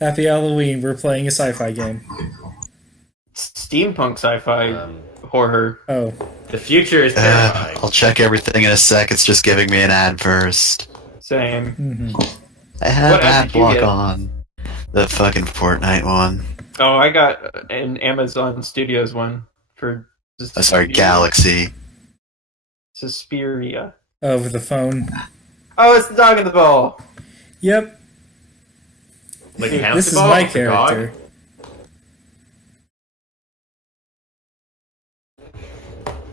Happy Halloween. We're playing a sci-fi game. Steampunk sci-fi horror. Oh, The future is terrifying. I'll check everything in a sec. It's just giving me an ad first. Same. I have What ad ad did you block get? on. The fucking Fortnite one. Oh, I got an Amazon Studios one for Sorry, Galaxy. Suspiria. over the phone. Oh, it's the dog in the ball. Yep, Like this is Hamster my Ball, the dog? character.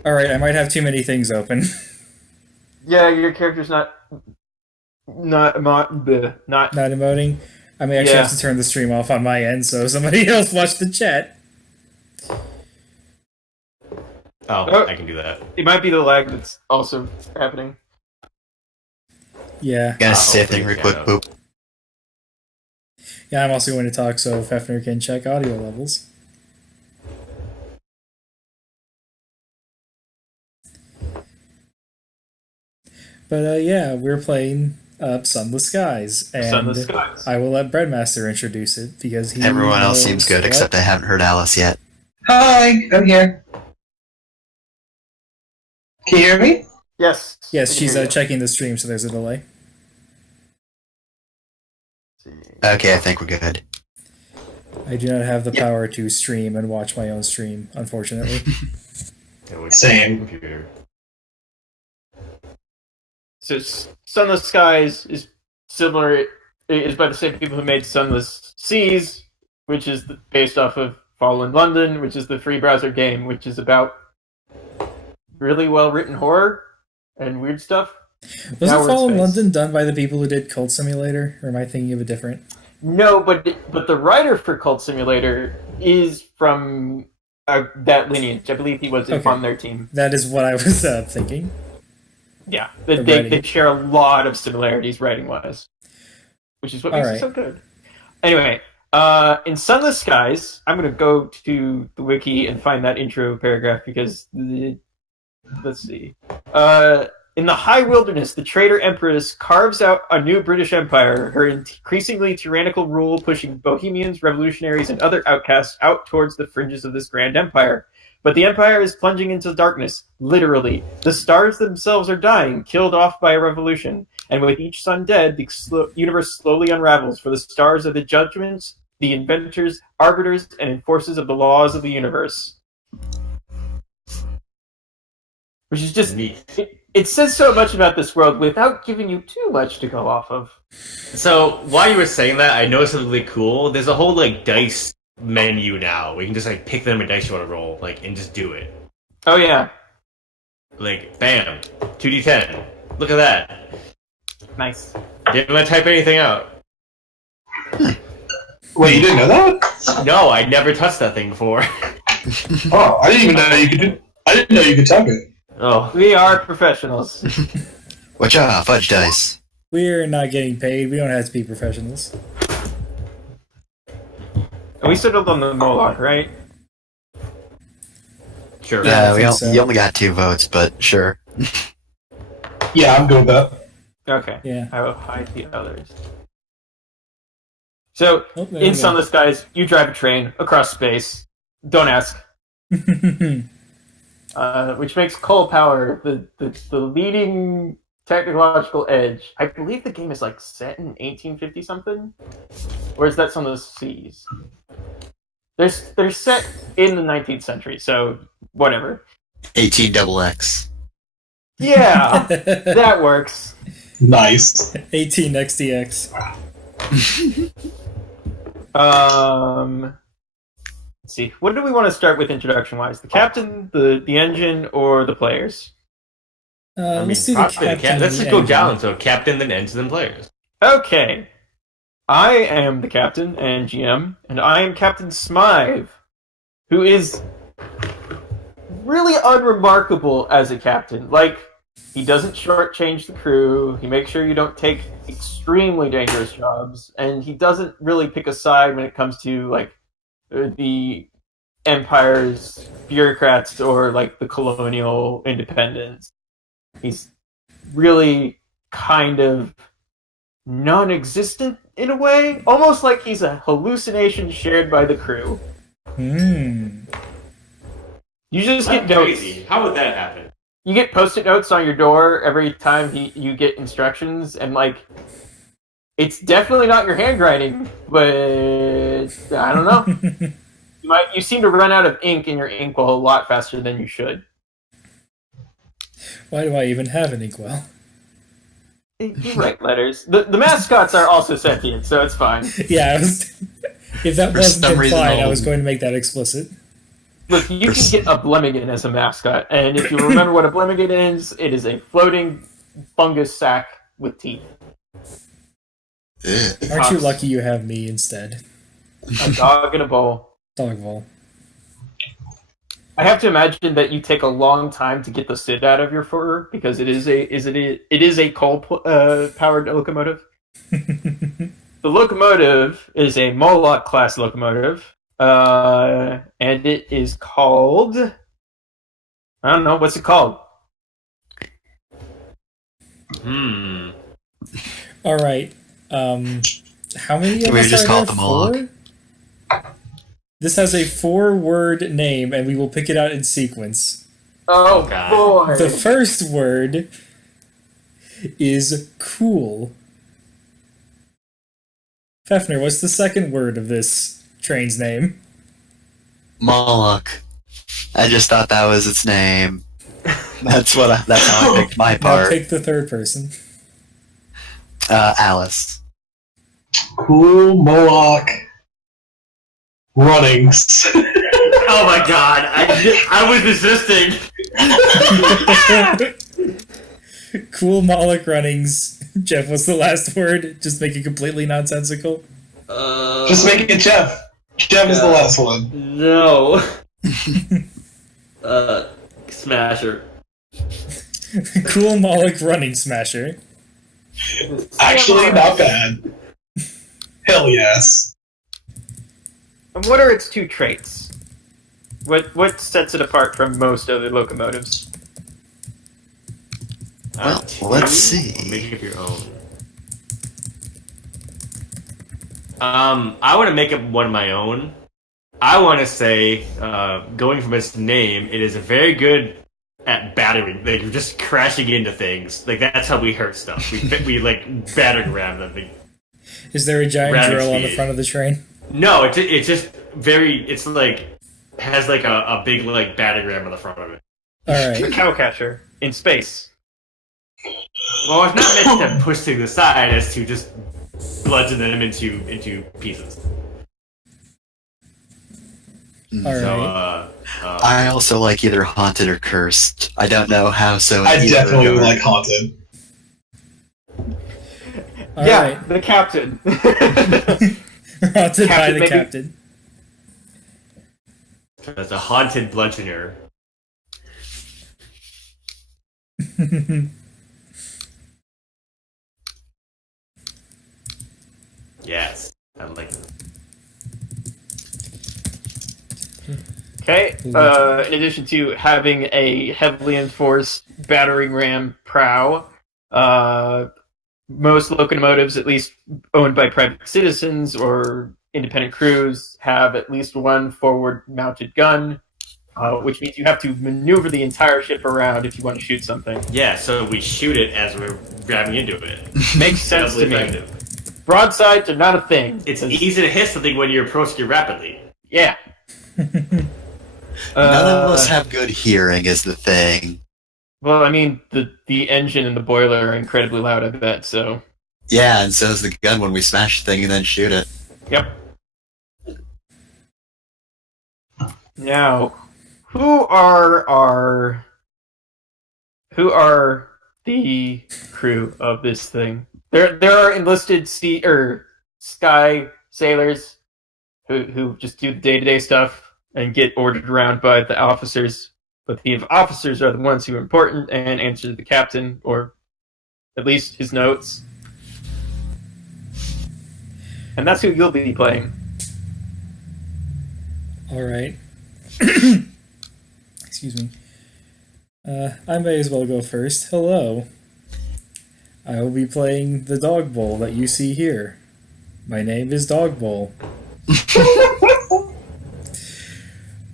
Alright, I might have too many things open. Yeah, your character's not Not emoting. I may actually Yeah. have to turn the stream off on my end so somebody else watch the chat. Oh, I can do that. It might be the lag that's also happening. Yeah. Gonna I'll say a open thing the real quick, chat boop. Yeah, I'm also going to talk so Fefner can check audio levels. But yeah, we're playing Sunless Skies, and Sunless Skies. I will let Breadmaster introduce it because he Everyone else knows seems good, what- except I haven't heard Alice yet. Hi, I'm here. Can you hear me? Yes. Yes, I can she's hear you. checking the stream, so there's a delay. Okay, I think we're good. I do not have the power to stream and watch my own stream, unfortunately. Yeah, with Same. Computer. So Sunless Skies is similar. Is by the same people who made Sunless Seas, which is based off of Fallen London, which is the free browser game, which is about really well written horror and weird stuff. Wasn't Now we're in Fallen space. London done by the people who did Cult Simulator? Or am I thinking of a different? No, but the writer for Cult Simulator is from that lineage. I believe he was Okay. on their team. That is what I was thinking. Yeah, The they writing. share a lot of similarities writing wise, which is what makes Alright. it so good. Anyway, in Sunless Skies, I'm going to go to the wiki and find that intro paragraph because let's see. In the high wilderness, the traitor empress carves out a new British empire, her increasingly tyrannical rule pushing bohemians, revolutionaries, and other outcasts out towards the fringes of this grand empire. But the empire is plunging into darkness, literally. The stars themselves are dying, killed off by a revolution. And with each sun dead, the universe slowly unravels, for the stars are the judgments, the inventors, arbiters, and enforcers of the laws of the universe. Which is just... Neat. It says so much about this world without giving you too much to go off of. So while you were saying that, I noticed something really cool. There's a whole like dice menu now. We can just like pick the number of dice you want to roll, like, and just do it. Oh yeah, Like, bam, 2d10. Look at that. nice. Didn't want to type anything out. Wait, you didn't know that? No, I never touched that thing before. Oh, I didn't even know you could do. I didn't know you could type it. Oh, We are professionals. Watch out, fudge dice. We're not getting paid. We don't have to be professionals. And we settled on the Moloch, right? sure. Yeah, I we think so. you only got 2 votes, but sure. Yeah, I'm good with that. Okay. Yeah. I will hide the others. So, Oh, there in we go. Sunless Skies, you drive a train across space. Don't ask. Which makes coal power the leading technological edge. I believe the game is like set in 1850 something, or is that Sunless Seas? They're set in the 19th century, so whatever. 18XX. Yeah, that works. Nice. 18XDX. Let's see. What do we want to start with introduction wise? The captain, the engine, or the players? Let's do the Probably the captain. let's and just the go engine. down. So captain, then engine, then players. Okay. I am the captain and GM, and I am Captain Smythe, who is really unremarkable as a captain. Like, he doesn't shortchange the crew, he makes sure you don't take extremely dangerous jobs, and he doesn't really pick a side when it comes to, like, the Empire's bureaucrats or, like, the colonial independence. He's really kind of non-existent in a way, almost like he's a hallucination shared by the crew. Hmm. You just get That's notes. crazy. How would that happen? You get post-it notes on your door every time you get instructions, and like, it's definitely not your handwriting, but I don't know. You seem to run out of ink in your inkwell a lot faster than you should. Why do I even have an inkwell? You write letters. The mascots are also sentient, so it's fine. Yeah, if that For wasn't some reason, implied, I I'll- was going to make that explicit. Look, you can get a Blemigan as a mascot, and if you remember what a Blemigan is, it is a floating fungus sack with teeth. Ugh. Aren't you Pops. lucky you have me instead? A dog in a bowl. Dogville. I have to imagine that you take a long time to get the soot out of your fur because it is a coal powered locomotive. The locomotive is a Moloch class locomotive, and it is called. I don't know what's it called. All right. How many of We us just are call there? it the Moloch. 4? This has a 4-word name, and we will pick it out in sequence. Oh God. boy! The first word is cool. Fefner, what's the second word of this train's name? Moloch. I just thought that was its name. That's how I picked my Now part. pick the third person. Alice. Cool Moloch Runnings. Oh my god, I was resisting. Cool Moloch Runnings. Jeff, what's the last word? Just make it completely nonsensical. Just make it Jeff. Jeff is the last one. No. Smasher. Cool Moloch Running Smasher. Actually, not bad. Hell yes. And what are its two traits? What sets it apart from most other locomotives? Well, let's see. Make up your own. I want to make up one of my own. I want to say, going from its name, it is very good at battering, like just crashing into things. Like that's how we hurt stuff. We like battering ram them. Is there a giant Rabbit drill on the speed. front of the train? No, it's just very. It's like has like a big like battering ram on the front of it. All A right. cowcatcher in space. Well, it's not meant to push to the side as to just bludgeon them into pieces. All So, right. I also like either haunted or cursed. I don't know how so. I either definitely or. like Haunted. All yeah, right. the captain. Haunted by Captain, the maybe? captain. as a haunted bludgeoner. Yes, I like it. Okay. In addition to having a heavily enforced battering ram prow, most locomotives, at least owned by private citizens or independent crews, have at least one forward-mounted gun, which means you have to maneuver the entire ship around if you want to shoot something. Yeah, so we shoot it as we're grabbing into it. Makes sense to Doubly me. effective. Broadsides are not a thing. It's easy to hit something when you're approaching it rapidly. Yeah. None of us have good hearing, is the thing. Well, I mean, the engine and the boiler are incredibly loud, I bet, so... Yeah, and so is the gun when we smash the thing and then shoot it. Yep. Now, who are the crew of this thing? There are enlisted sky sailors who just do the day-to-day stuff and get ordered around by the officers. But the officers are the ones who are important and answer to the captain, or at least his notes. And that's who you'll be playing. All right. Excuse me. I may as well go first. Hello. I will be playing the Dog Bowl that you see here. My name is Dog Bowl.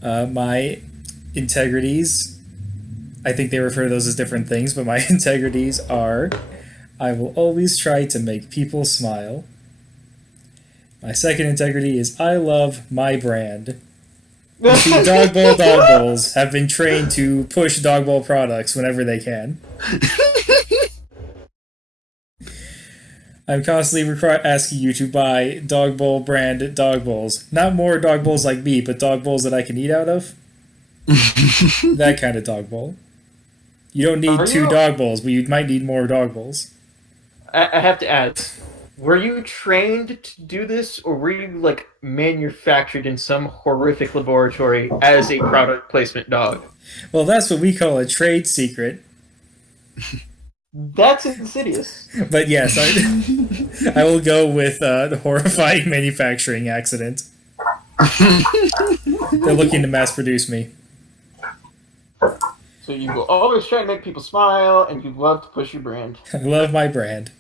My integrities, I think they refer to those as different things, but my integrities are: I will always try to make people smile. My second integrity is I love my brand. The Dog Bowl Dog Bowls have been trained to push Dog Bowl products whenever they can. I'm constantly asking you to buy Dog Bowl brand Dog Bowls. Not more Dog Bowls like me, but Dog Bowls that I can eat out of. That kind of Dog Bowl. You don't need two Dog Bowls, but you might need more Dog Bowls. I have to ask, were you trained to do this, or were you, like, manufactured in some horrific laboratory as a product placement dog? Well, that's what we call a trade secret. That's insidious. But yes, I will go with the horrifying manufacturing accident. They're looking to mass produce me. So you will always try to make people smile, and you love to push your brand. I love my brand.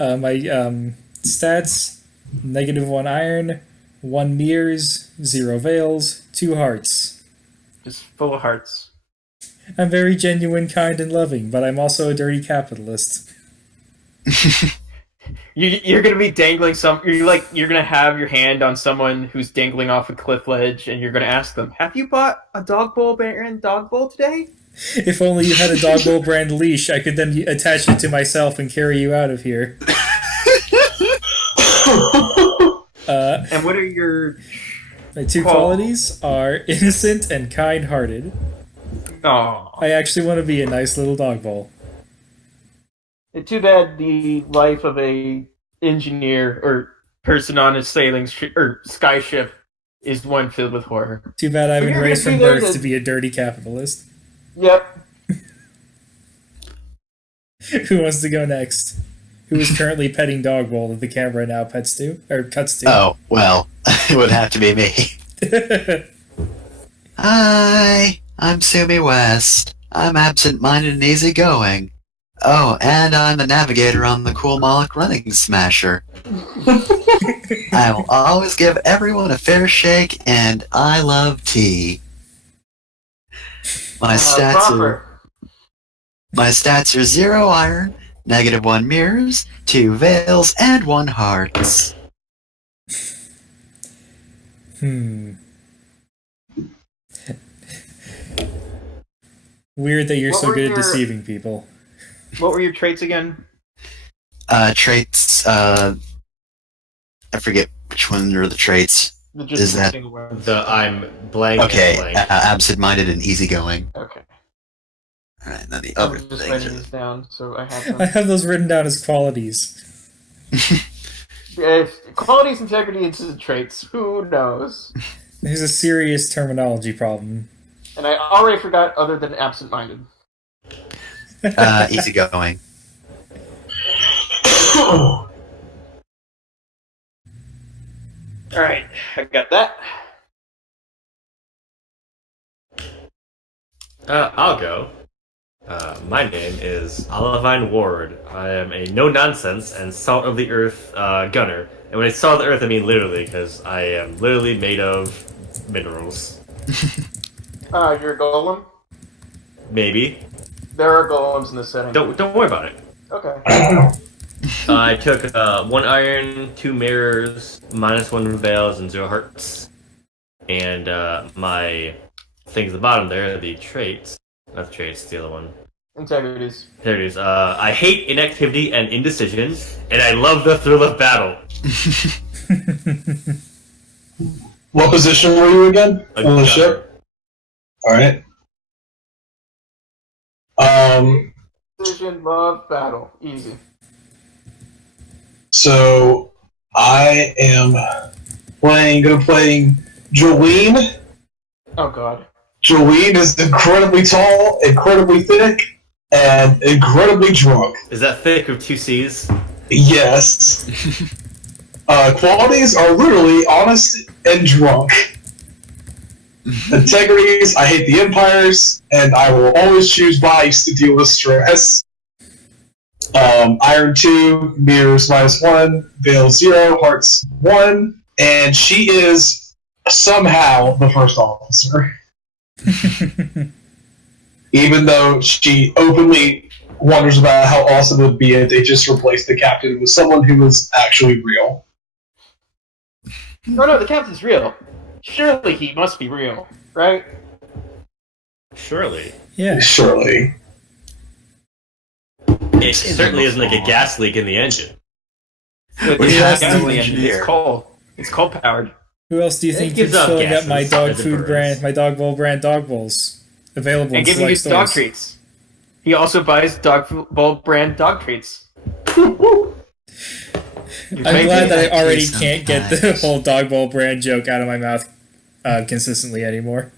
My stats: -1 iron, 1 mirrors, 0 veils, 2 hearts. Just full of hearts. I'm very genuine, kind, and loving, but I'm also a dirty capitalist. You're gonna be dangling you're gonna have your hand on someone who's dangling off a cliff ledge, and you're gonna ask them, "Have you bought a Dog Bowl brand Dog Bowl today?" If only you had a Dog Bowl brand leash, I could then attach it to myself and carry you out of here. And what are your... My 2 qualities are innocent and kind-hearted. Oh, I actually want to be a nice little Dog Bowl. too bad the life of a engineer or person on a sailing or sky ship is one filled with horror. Too bad I've But been you're raised gonna from be there birth to- to be a dirty capitalist. Yep. Who wants to go next? Who is currently petting Dog Bowl that the camera now pets to? Or cuts to? Oh, well, it would have to be me. Hi, I'm Sumi West. I'm absent-minded and easygoing. Oh, and I'm the navigator on the Cool Moloch Running Smasher. I will always give everyone a fair shake, and I love tea. My stats are 0 iron, -1 mirrors, 2 veils, and 1 hearts. Weird that you're What so were good at your- deceiving people. What were your traits again? Traits, I forget which one are the traits. Just Is that- single words. The I'm blank Okay, and blank. absent-minded and easygoing. Okay. Alright, then the I'm other just things writing are... these down so I have I them. have those written down as qualities. Qualities, integrity, and traits. Who knows? There's a serious terminology problem. And I already forgot other than absent-minded. Easygoing. Alright, I got that. I'll go. My name is Olivine Ward. I am a no-nonsense and salt-of-the-earth gunner. And when I salt of the earth, I mean literally, because I am literally made of minerals. You're a golem? Maybe. There are golems in this setting. Don't worry about it. Okay. I took 1 iron, 2 mirrors, -1 veils, and 0 hearts. And my things at the bottom there, the traits. Not the traits, the other one. Integrities. There it is. I hate inactivity and indecision, and I love the thrill of battle. What position were you again A on the gunner. ship? Alright. Decision, love, battle. Easy. So I am gonna play Jolene. Oh god. Jolene is incredibly tall, incredibly thick, and incredibly drunk. Is that thick with 2 C's? Yes. Qualities are literally honest and drunk. Integrities, I hate the empires, and I will always choose vice to deal with stress. Iron 2, mirrors -1, Veil 0, hearts 1, and she is somehow the first officer. Even though she openly wonders about how awesome it would be if they just replaced the captain with someone who was actually real. Oh no, the captain's real. Surely he must be real, right? Surely. Yeah. Surely. It certainly isn't like a gas leak in the engine. With We the have gas to in the engine, engineer. it's coal. It's coal powered. Who else do you It think gives keeps off filling up my gases dog as it food burns. brand, my dog bowl brand dog bowls? Available And in giving you select dog stores. treats. He also buys dog bowl brand dog treats. I'm glad that I already Sometimes. can't get the whole dog bowl brand joke out of my mouth consistently anymore.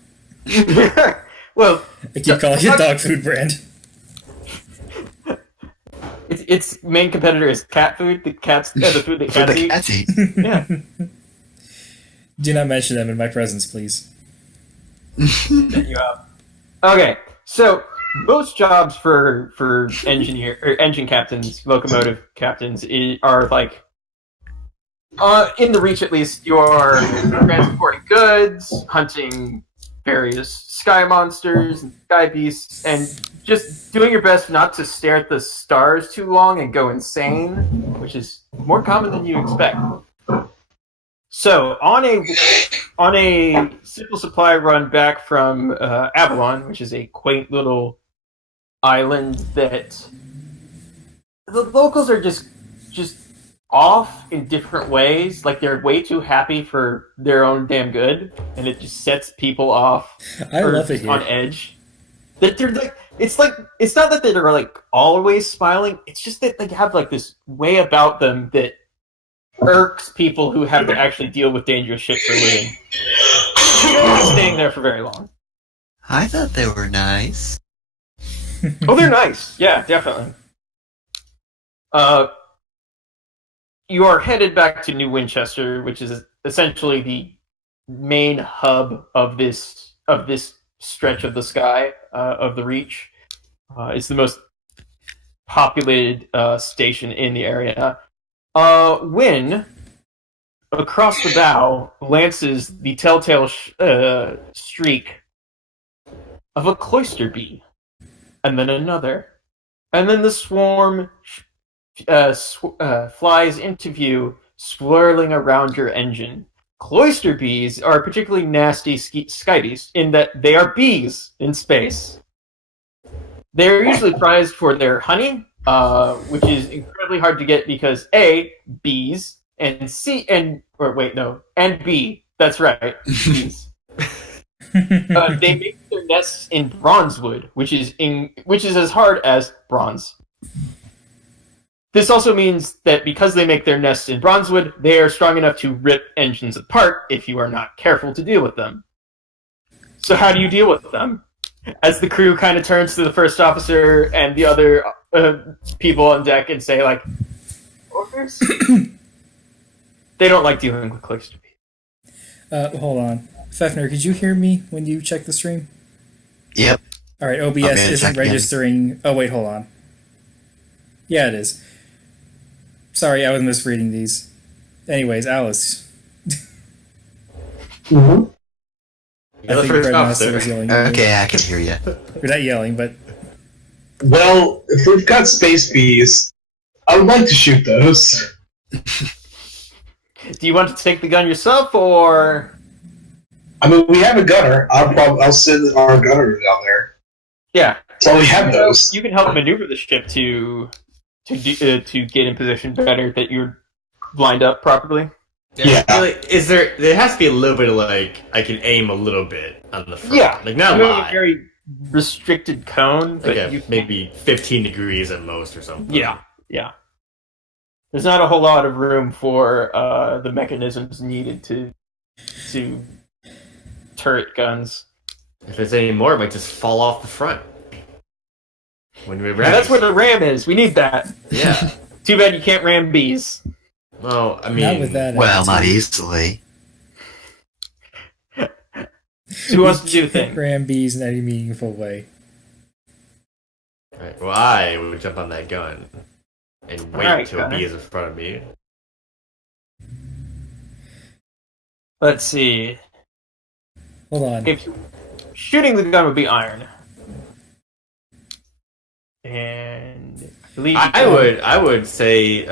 Well, I keep calling it dog food brand. its main competitor is cat food. The food that For cats the eat. cats eat. Yeah. Do not mention them in my presence, please. Set you up. Okay, so most jobs for engine captains, locomotive captains are like in the Reach at least. You are transporting goods, hunting various sky monsters and sky beasts, and just doing your best not to stare at the stars too long and go insane, which is more common than you expect. So on a simple supply run back from Avalon, which is a quaint little island that the locals are just off in different ways. Like they're way too happy for their own damn good, and it just sets people off. I or love it on here. edge. That they're like it's not that they're like always smiling. It's just that they have like this way about them that irks people who have to actually deal with dangerous shit for a living. They're not staying there for very long. I thought they were nice. Oh, they're nice. Yeah, definitely. You are headed back to New Winchester, which is essentially the main hub of this stretch of the sky of the Reach. It's the most populated station in the area. When across the bow lances the telltale streak of a cloister bee, and then another, and then the swarm flies into view, swirling around your engine. Cloister bees are particularly nasty sky bees in that they are bees in space. They're usually prized for their honey, which is incredibly hard to get because A, bees, and and B, that's right, bees. They make their nests in bronzewood, which is as hard as bronze. This also means that because they make their nests in bronzewood, they are strong enough to rip engines apart if you are not careful to deal with them. So how do you deal with them? As the crew kind of turns to the first officer and the other people on deck and say, like, orders? They don't like dealing with cloister bees. Hold on. Fefner, could you hear me when you check the stream? Yep. Alright, OBS Okay, isn't check again. registering. Oh, wait, hold on. Yeah, it is. Sorry, I was misreading these. Anyways, Alice. Mm-hmm. I think first Breadmaster officer. was yelling at me. Okay, I can hear you. Or not yelling, but Well, if we've got space bees, I would like to shoot those. Do you want to take the gun yourself, or... I mean, we have a gunner. I'll send our gunner down there. Yeah. So we have those. You can help maneuver the ship to get in position better, that you're lined up properly. Yeah. I feel like, there has to be a little bit of like I can aim a little bit on the front. Yeah. Like not You a have a lot. very restricted cone, but Like you maybe 15 degrees at most or something. Yeah. There's not a whole lot of room for the mechanisms needed to turret guns. If there's any more, it might just fall off the front. When we're Yeah, ready. that's where the ram is. We need that. Yeah. Too bad you can't ram bees. Well, I mean, not with that. Well, not attitude. easily. Who wants to do the thing? Ram bees in any meaningful way. Right, well, I would jump on that gun. and wait Alright, till a Connor. bee is in front of me. Let's see. Hold on. If shooting the gun would be iron, and I believe I would say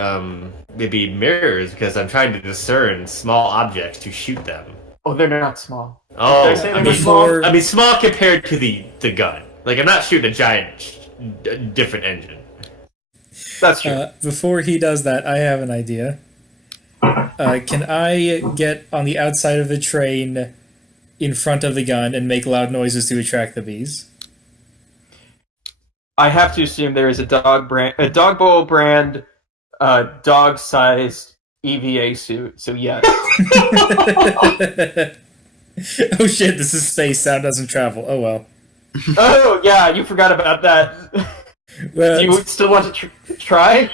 maybe mirrors because I'm trying to discern small objects to shoot them. Oh, they're not small. Oh, Did I say I they mean, were small? I mean small compared to the gun. Like I'm not shooting a giant different engine. That's true. Before he does that, I have an idea. Can I get on the outside of the train in front of the gun and make loud noises to attract the bees? I have to assume there is a dog bowl brand, dog-sized EVA suit. So yes. Oh shit, this is space, sound doesn't travel. Oh well. Oh yeah, you forgot about that. Well, Do you still want to try?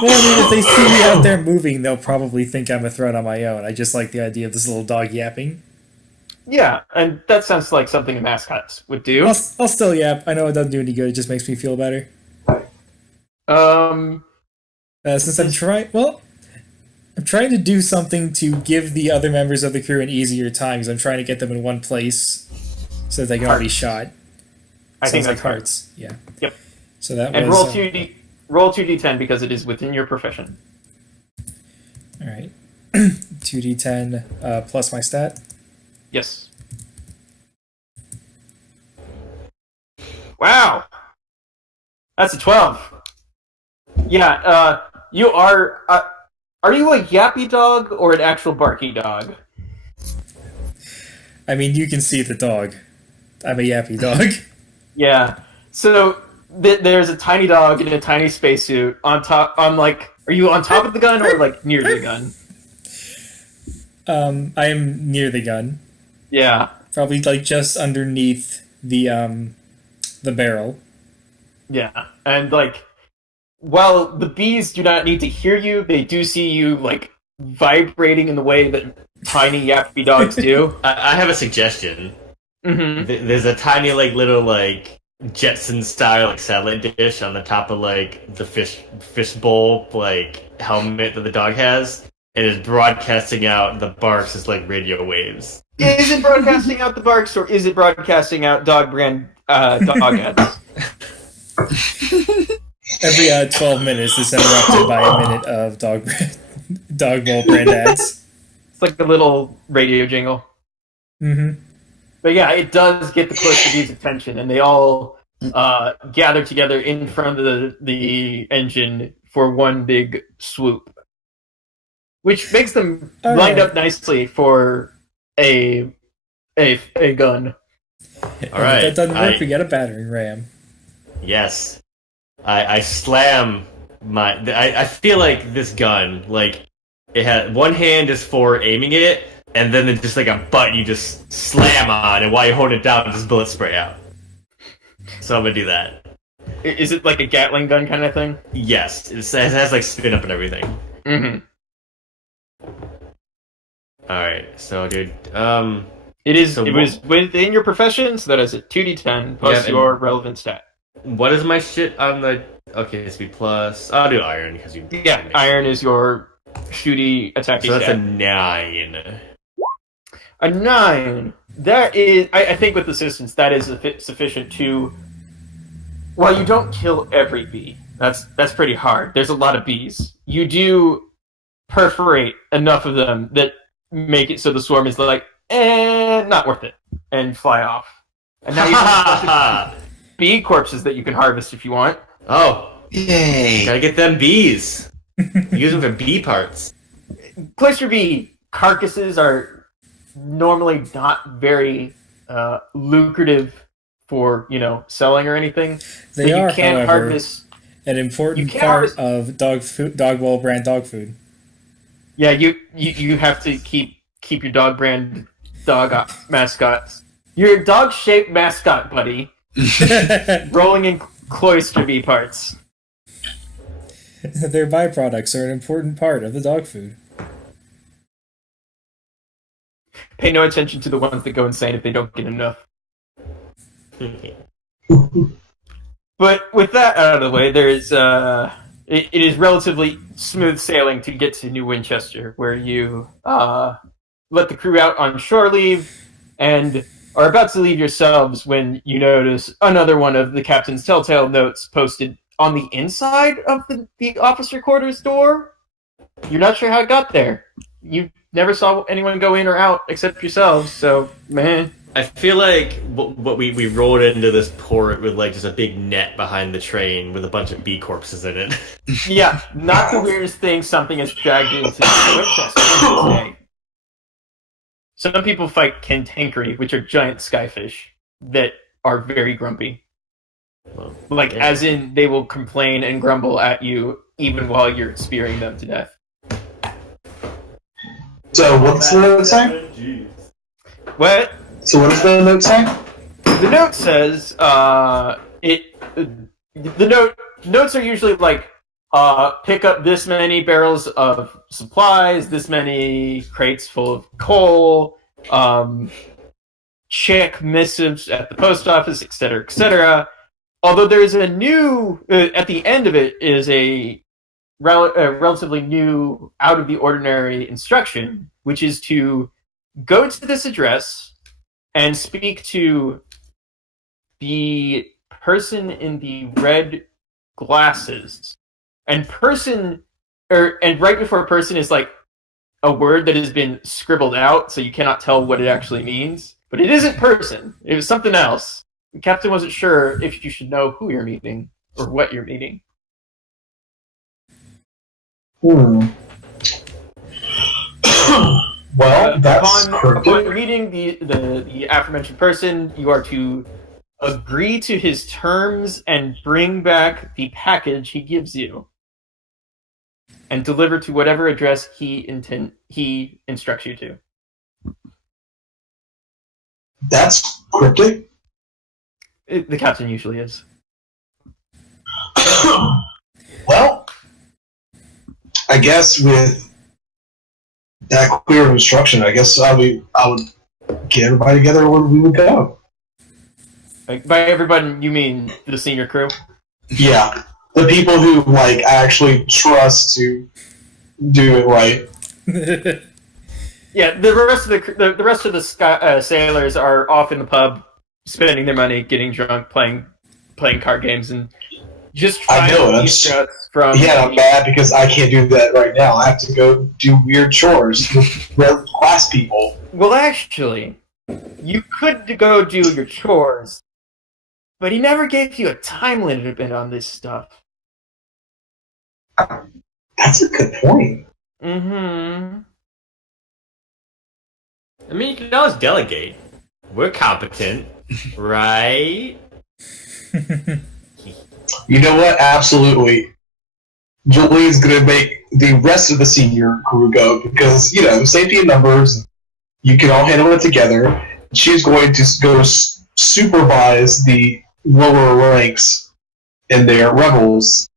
well, I mean, if they see me out there moving, they'll probably think I'm a threat on my own. I just like the idea of this little dog yapping. Yeah, and that sounds like something a mascot would do. I'll still yap. I know it doesn't do any good. It just makes me feel better. Since I'm trying to do something to give the other members of the crew an easier time, because I'm trying to get them in one place so that they can all be shot. I think Sounds like that's hearts. Yeah. Yep. So that And was roll 2d10 because it is within your profession. all right. 2d10 plus my stat. Yes. Wow. That's a 12. Yeah, you are you a yappy dog or an actual barky dog? I mean, you can see the dog. I'm a yappy dog. Yeah. So there's a tiny dog in a tiny spacesuit on top. Are you on top of the gun or like near the gun? I am near the gun, Yeah. probably like just underneath the barrel. Yeah. And like, while the bees do not need to hear you, they do see you like vibrating in the way that tiny yappy dogs do. I have a suggestion. Mm-hmm. There's a tiny little Jetson style satellite dish on the top of the fish bowl helmet that the dog has. It is broadcasting out the barks as radio waves. Is it broadcasting out the barks or is it broadcasting out dog brand dog ads? Every 12 minutes is interrupted by a minute of dog bowl brand ads. It's like a little radio jingle. Mm-hmm. But yeah, it does get the cluster bees' attention, and they all gather together in front of the engine for one big swoop, which makes them lined up nicely for a gun. All right, If that doesn't work, we get a battering ram. Yes, I slam my. I feel like this gun, it has one hand is for aiming it, and then it's just like a button you just slam on, and while you're holding it down, just bullets spray out. So I'm gonna do that. Is it like a Gatling gun kind of thing? Yes, it has spin up and everything. Mm-hmm. All right, so dude, It was within your profession, so that is a 2d10 plus Yeah, your relevant stat. what is my shit on the? Okay, it's B plus. I'll do iron because you. Yeah, iron is your shooty attacky So that's a stat. 9. A 9. That is, I think, with assistance, that is sufficient to. While you don't kill every bee, that's pretty hard. There's a lot of bees. You do perforate enough of them that make it so the swarm is like, not worth it, and fly off. And now you have a bunch of bee corpses that you can harvest if you want. Oh, Yay! gotta get them bees. Use them for bee parts. Cloister bee carcasses are normally not very lucrative for selling or anything. They but are, you can however, harvest. an You important can't part harvest- of dog bowl brand dog food. Yeah, you have to keep your dog brand dog mascots. Your dog shaped mascot, buddy, rolling in cloister bee parts. Their byproducts are an important part of the dog food. Pay no attention to the ones that go insane if they don't get enough. But with that out of the way, there's it is relatively smooth sailing to get to New Winchester, where you let the crew out on shore leave and are about to leave yourselves when you notice another one of the captain's telltale notes posted on the inside of the officer quarters door. You're not sure how it got there. You never saw anyone go in or out except yourselves, so, man. I feel like what we rolled into this port with like just a big net behind the train with a bunch of bee corpses in it. Yeah, not the weirdest thing something is dragged into Winchester today. Some people fight cantankerous, which are giant skyfish that are very grumpy. Well, Like, yeah. as in, they will complain and grumble at you even while you're spearing them to death. So what's the note say? What? So what does the note say? The note says, notes are usually like, pick up this many barrels of supplies, this many crates full of coal, check missives at the post office, etc., etc. Although there is a new, at the end of it is a relatively new, out of the ordinary instruction, which is to go to this address and speak to the person in the red glasses. And right before person is like a word that has been scribbled out, so you cannot tell what it actually means. But it isn't person. It was something else. The captain wasn't sure if you should know who you're meeting or what you're meeting. Well, that's Upon cryptic. meeting the aforementioned person, you are to agree to his terms and bring back the package he gives you, and deliver to whatever address he instructs you to. That's cryptic. The captain usually is. Well, I guess with that clear instruction, I guess I would get everybody together where we would go. Like, by everybody, you mean the senior crew? Yeah, the people who like I actually trust to do it right. Yeah, the rest of the sailors are off in the pub, spending their money, getting drunk, playing card games, and just I trying know, to I'm keep s- shots from. Yeah, I'm bad because I can't do that right now. I have to go do weird chores with red class people. Well, actually, you could go do your chores, but he never gave you a time limit on this stuff. That's a good point. Mm-hmm. I mean, you can always delegate. We're competent, right? You know what? Absolutely. Julian's gonna make the rest of the senior crew go because, you know, safety in numbers, you can all handle it together. She's going to go supervise the lower ranks in their rebels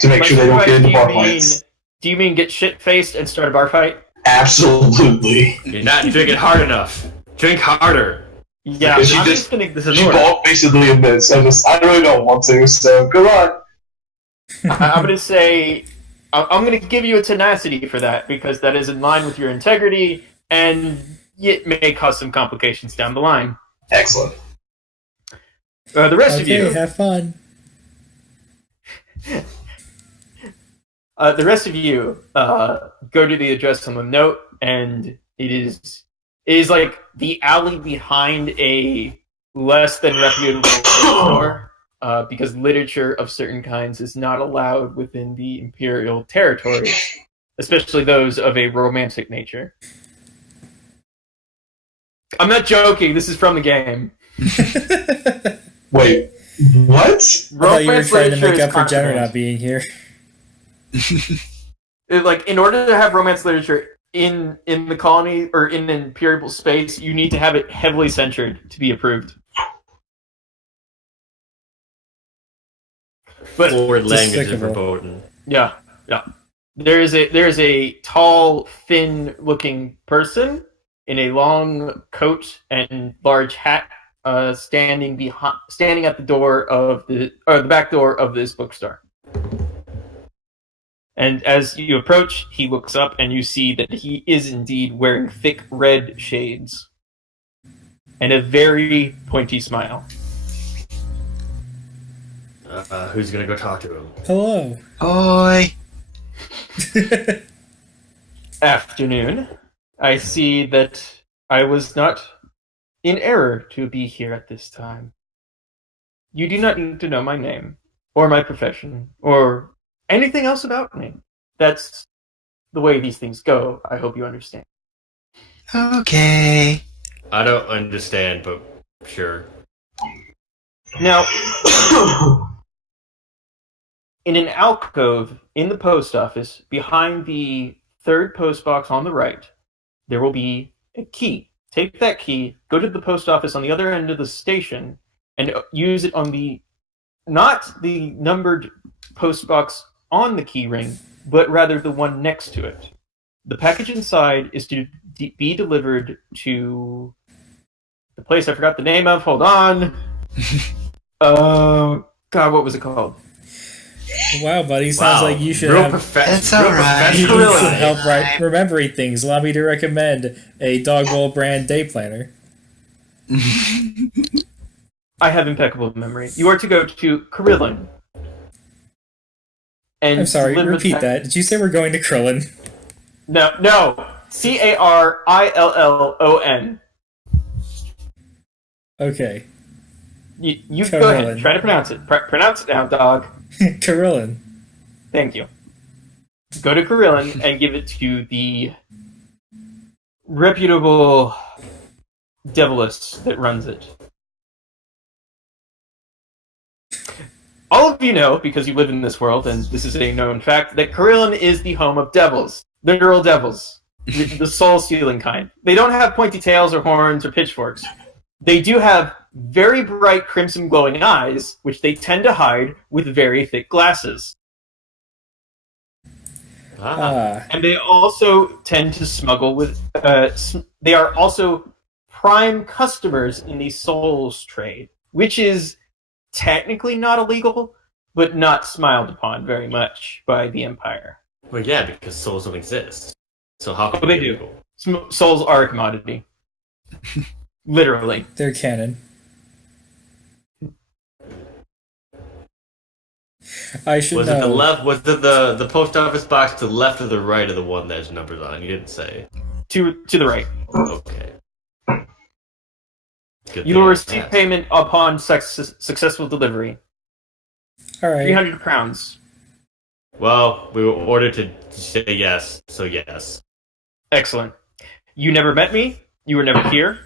to make sure they don't get into bar fights. Do you mean get shit-faced and start a bar fight? Absolutely. You're not drinking hard enough. Drink harder. Yeah, Because she I'm just- just gonna. This is She order. basically admits, I really don't want to, so good luck. I'm gonna say, I'm gonna give you a tenacity for that because that is in line with your integrity, and it may cause some complications down the line. Excellent. The rest of Okay, you, have fun. go to the address on the note, and it is like the alley behind a less than reputable store. Because literature of certain kinds is not allowed within the Imperial territories, especially those of a romantic nature. I'm not joking, this is from the game. Wait, what? I thought you were trying to make is up for Jenner contraband. not being here. Like, in order to have romance literature in the colony, or in Imperial space, you need to have it heavily censored to be approved. But Forward language is Despicable. verboten. yeah. There is a tall, thin-looking person in a long coat and large hat, standing at the door of the back door of this bookstore. And as you approach, he looks up and you see that he is indeed wearing thick red shades and a very pointy smile. Who's gonna go talk to him? Hello. Oi! Afternoon. I see that I was not in error to be here at this time. You do not need to know my name, or my profession, or anything else about me. That's the way these things go. I hope you understand. Okay. I don't understand, but sure. Now, in an alcove in the post office, behind the third post box on the right, there will be a key. Take that key, go to the post office on the other end of the station, and use it on not the numbered post box on the key ring, but rather the one next to it. The package inside is to be delivered to the place I forgot the name of. Hold on. God, what was it called? Wow, buddy, sounds like you should real have It's real alright. you need professional. some help remembering things. Allow me to recommend a Dog Bowl brand day planner. I have impeccable memory. You are to go to Krillin. And I'm sorry, deliver repeat the- that. Did you say we're going to Krillin? No. Carillon. Okay. You go ahead. Krillin. Try to pronounce it. Pronounce it now, dog. Krillin. Thank you. Go to Krillin and give it to the reputable devilist that runs it. All of you know, because you live in this world, and this is a known fact, that Krillin is the home of devils. Literal devils. The soul-stealing kind. They don't have pointy tails or horns or pitchforks. They do have very bright crimson glowing eyes, which they tend to hide with very thick glasses. And they also tend to smuggle with... they are also prime customers in the souls trade, which is technically not illegal, but not smiled upon very much by the Empire. Well, yeah, because souls don't exist. So how can Well, they be do. illegal? Souls are a commodity. Literally. They're canon. I should Was know. it the left? Was it the post office box to the left or the right of the one there's numbers on? You didn't say. To the right. Okay. Good You will thing I receive asked. payment upon successful delivery. All right. 300 crowns. Well, we were ordered to say yes, so yes. Excellent. You never met me. You were never here.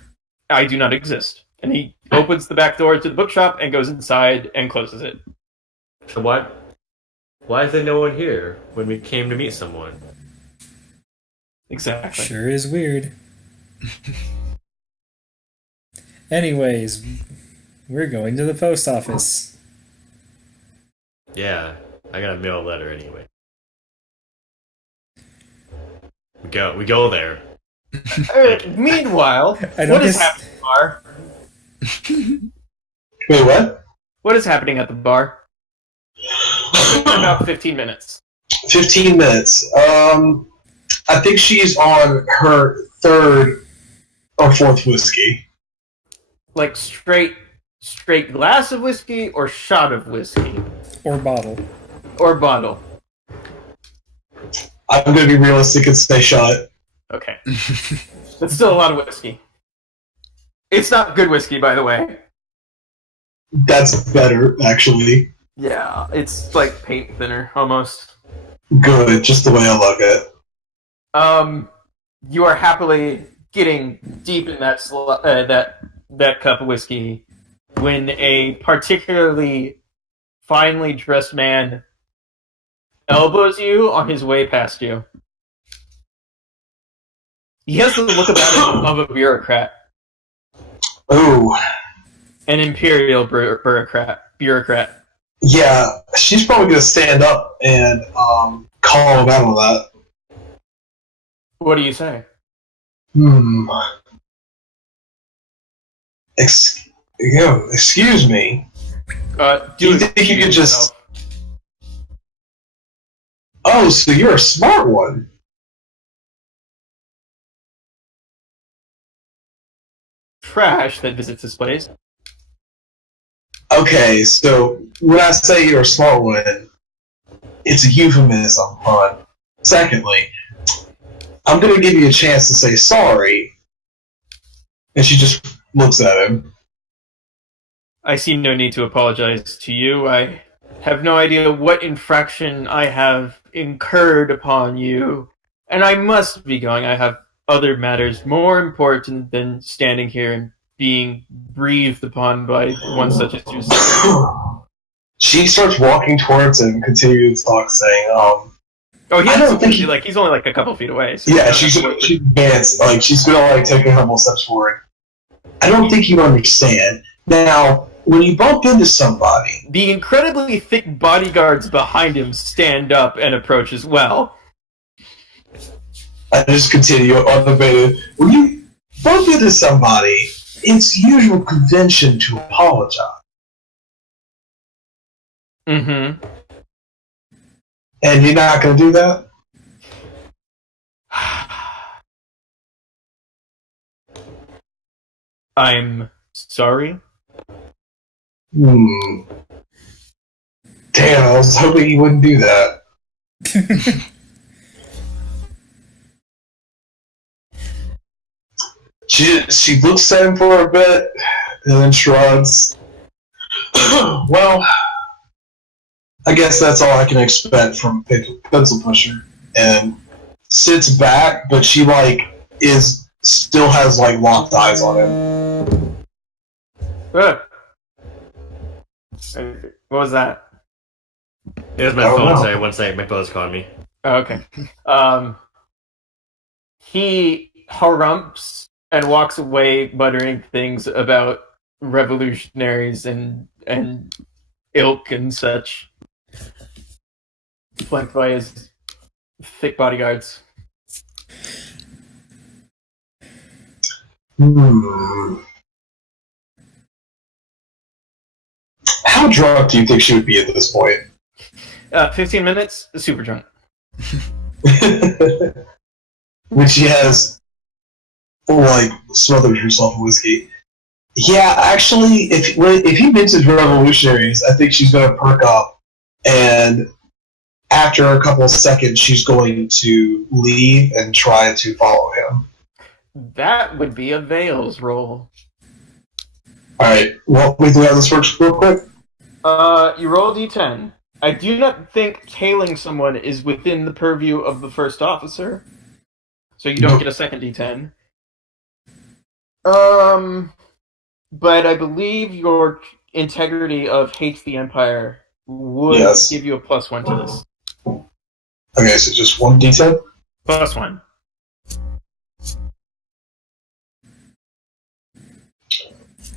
I do not exist. And he opens the back door to the bookshop and goes inside and closes it. So why is there no one here when we came to meet someone? Exactly. Sure is weird. Anyways, we're going to the post office. Yeah, I got a mail letter anyway. We go there. Meanwhile, I don't what is guess- happening at the bar? Wait, what? What is happening at the bar? In about 15 minutes. 15 minutes. I think she's on her third or fourth whiskey. Like straight glass of whiskey or shot of whiskey Or bottle. or bottle. I'm going to be realistic and say shot. Okay. That's still a lot of whiskey. It's not good whiskey, by the way. That's better, actually. Yeah, it's like paint thinner, almost. Good, just the way I look at it. You are happily getting deep in that that cup of whiskey when a particularly finely dressed man elbows you on his way past you. He has the look about him of a bureaucrat, Ooh. an imperial bureaucrat. Yeah, she's probably going to stand up and call him out on that. What do you say? Excuse me. Do you think you could just... Oh, so you're a smart one. Trash that visits this place. Okay, so when I say you're a smart one, it's a euphemism, hon. Secondly, I'm gonna give you a chance to say sorry. And she just looks at him. I see no need to apologize to you. I have no idea what infraction I have incurred upon you, and I must be going. I have other matters more important than standing here and being breathed upon by one such as yourself. She starts walking towards him, continuing to talk, saying, Oh, he I don't doesn't think think like he's only like a couple feet away. So yeah, she's advanced, like she's gonna like take a couple steps forward. I don't think you understand. Now, when you bump into somebody, the incredibly thick bodyguards behind him stand up and approach as well. I just continue unabated. When you bump into somebody, it's usual convention to apologize. Mm-hmm. And you're not gonna do that? I'm sorry. Hmm. Damn, I was hoping you wouldn't do that. She looks at him for a bit, and then shrugs. Well, I guess that's all I can expect from a pencil pusher. And sits back, but she still has like locked eyes on him. What was that? It was my I don't phone. know. Sorry, one second. My brother's calling me. Oh, okay. He harumps and walks away, muttering things about revolutionaries and ilk and such, flanked by his thick bodyguards. How drunk do you think she would be at this point? 15 minutes, super drunk. When she has, like, smothered herself in whiskey. Yeah, actually, if he mentions revolutionaries, I think she's going to perk up, and after a couple of seconds, she's going to leave and try to follow him. That would be a Veils roll. Alright, walk me through how this works real quick. You roll a d10. I do not think tailing someone is within the purview of the first officer, so you don't Nope. get a second d10. But I believe your integrity of hates the Empire would Yes. give you a +1 to this. Okay, so just one d10? +1.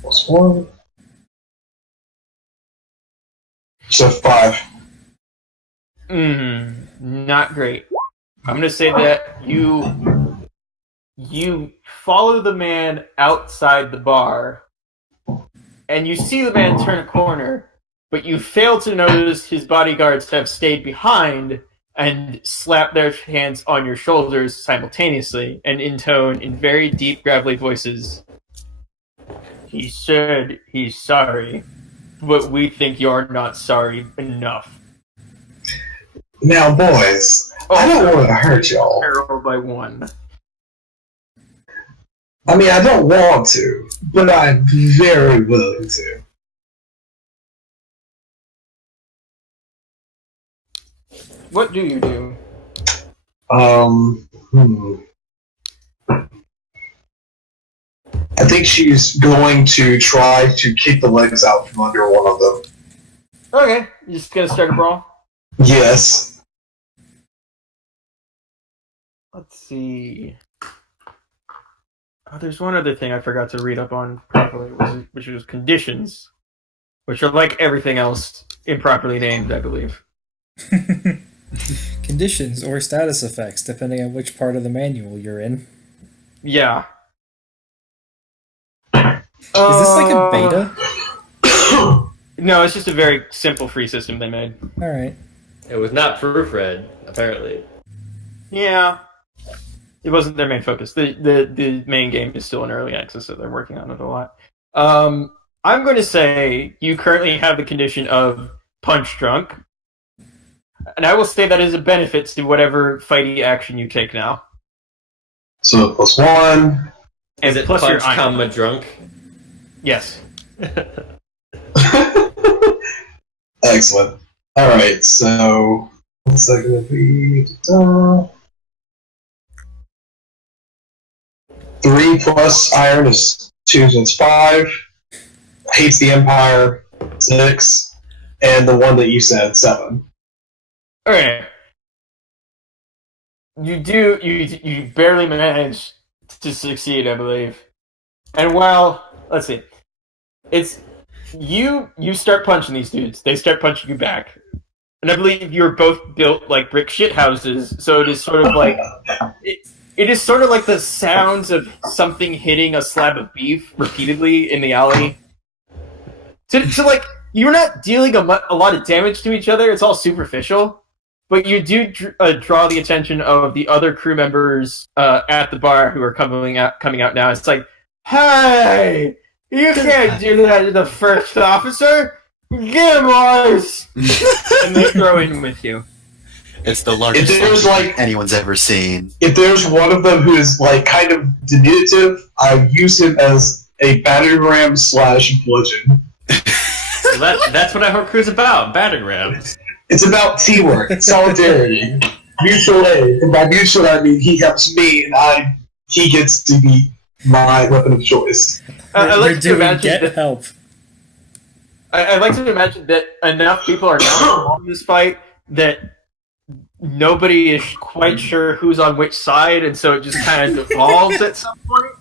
Plus one. So 5. Not great. I'm gonna say that you follow the man outside the bar, and you see the man turn a corner, but you fail to notice his bodyguards have stayed behind and slap their hands on your shoulders simultaneously and intone in very deep, gravelly voices. He said he's sorry, but we think you're not sorry enough. Now, boys, I don't want to hurt y'all. Peril by 1. I mean, I don't want to, but I'm very willing to. What do you do? I think she's going to try to kick the legs out from under one of them. Okay, you just gonna start a brawl? Yes. Let's see. Oh, there's one other thing I forgot to read up on properly, which was conditions, which are like everything else improperly named, I believe. Conditions or status effects, depending on which part of the manual you're in. Yeah. Is this like a beta? No, it's just a very simple free system they made. Alright. It was not proofread, apparently. Yeah. It wasn't their main focus. The main game is still in early access, so they're working on it a lot. I'm going to say you currently have the condition of punch drunk, and I will say that is a benefit to whatever fighty action you take now. So +1. And Is it plus punch, your iron. comma, drunk? Yes. Excellent. All right, so what's that going to be? 3 plus iron is 2, so it's 5. Hates the Empire, 6, and the one that you said, 7. Okay. You barely manage to succeed, I believe. And let's see. It's you start punching these dudes. They start punching you back. And I believe you're both built like brick shit houses, so it is sort of like it is sort of like the sounds of something hitting a slab of beef repeatedly in the alley. So like you're not dealing a lot of damage to each other. It's all superficial, but you do draw the attention of the other crew members at the bar who are coming out now. It's like, hey, you can't do that to the first officer. Get him, boys! And they throw in with you. It's the largest If there's, fight like- anyone's ever seen. If there's one of them who is like kind of diminutive, I use him as a battering ram / bludgeon. Well, that's what our crew's about, battering rams. It's about teamwork, solidarity, mutual aid. And by mutual, I mean he helps me, and he gets to be my weapon of choice. I We're like to doing imagine get that. help. I like to imagine that enough people are now involved in this fight that nobody is quite sure who's on which side, and so it just kind of devolves at some point.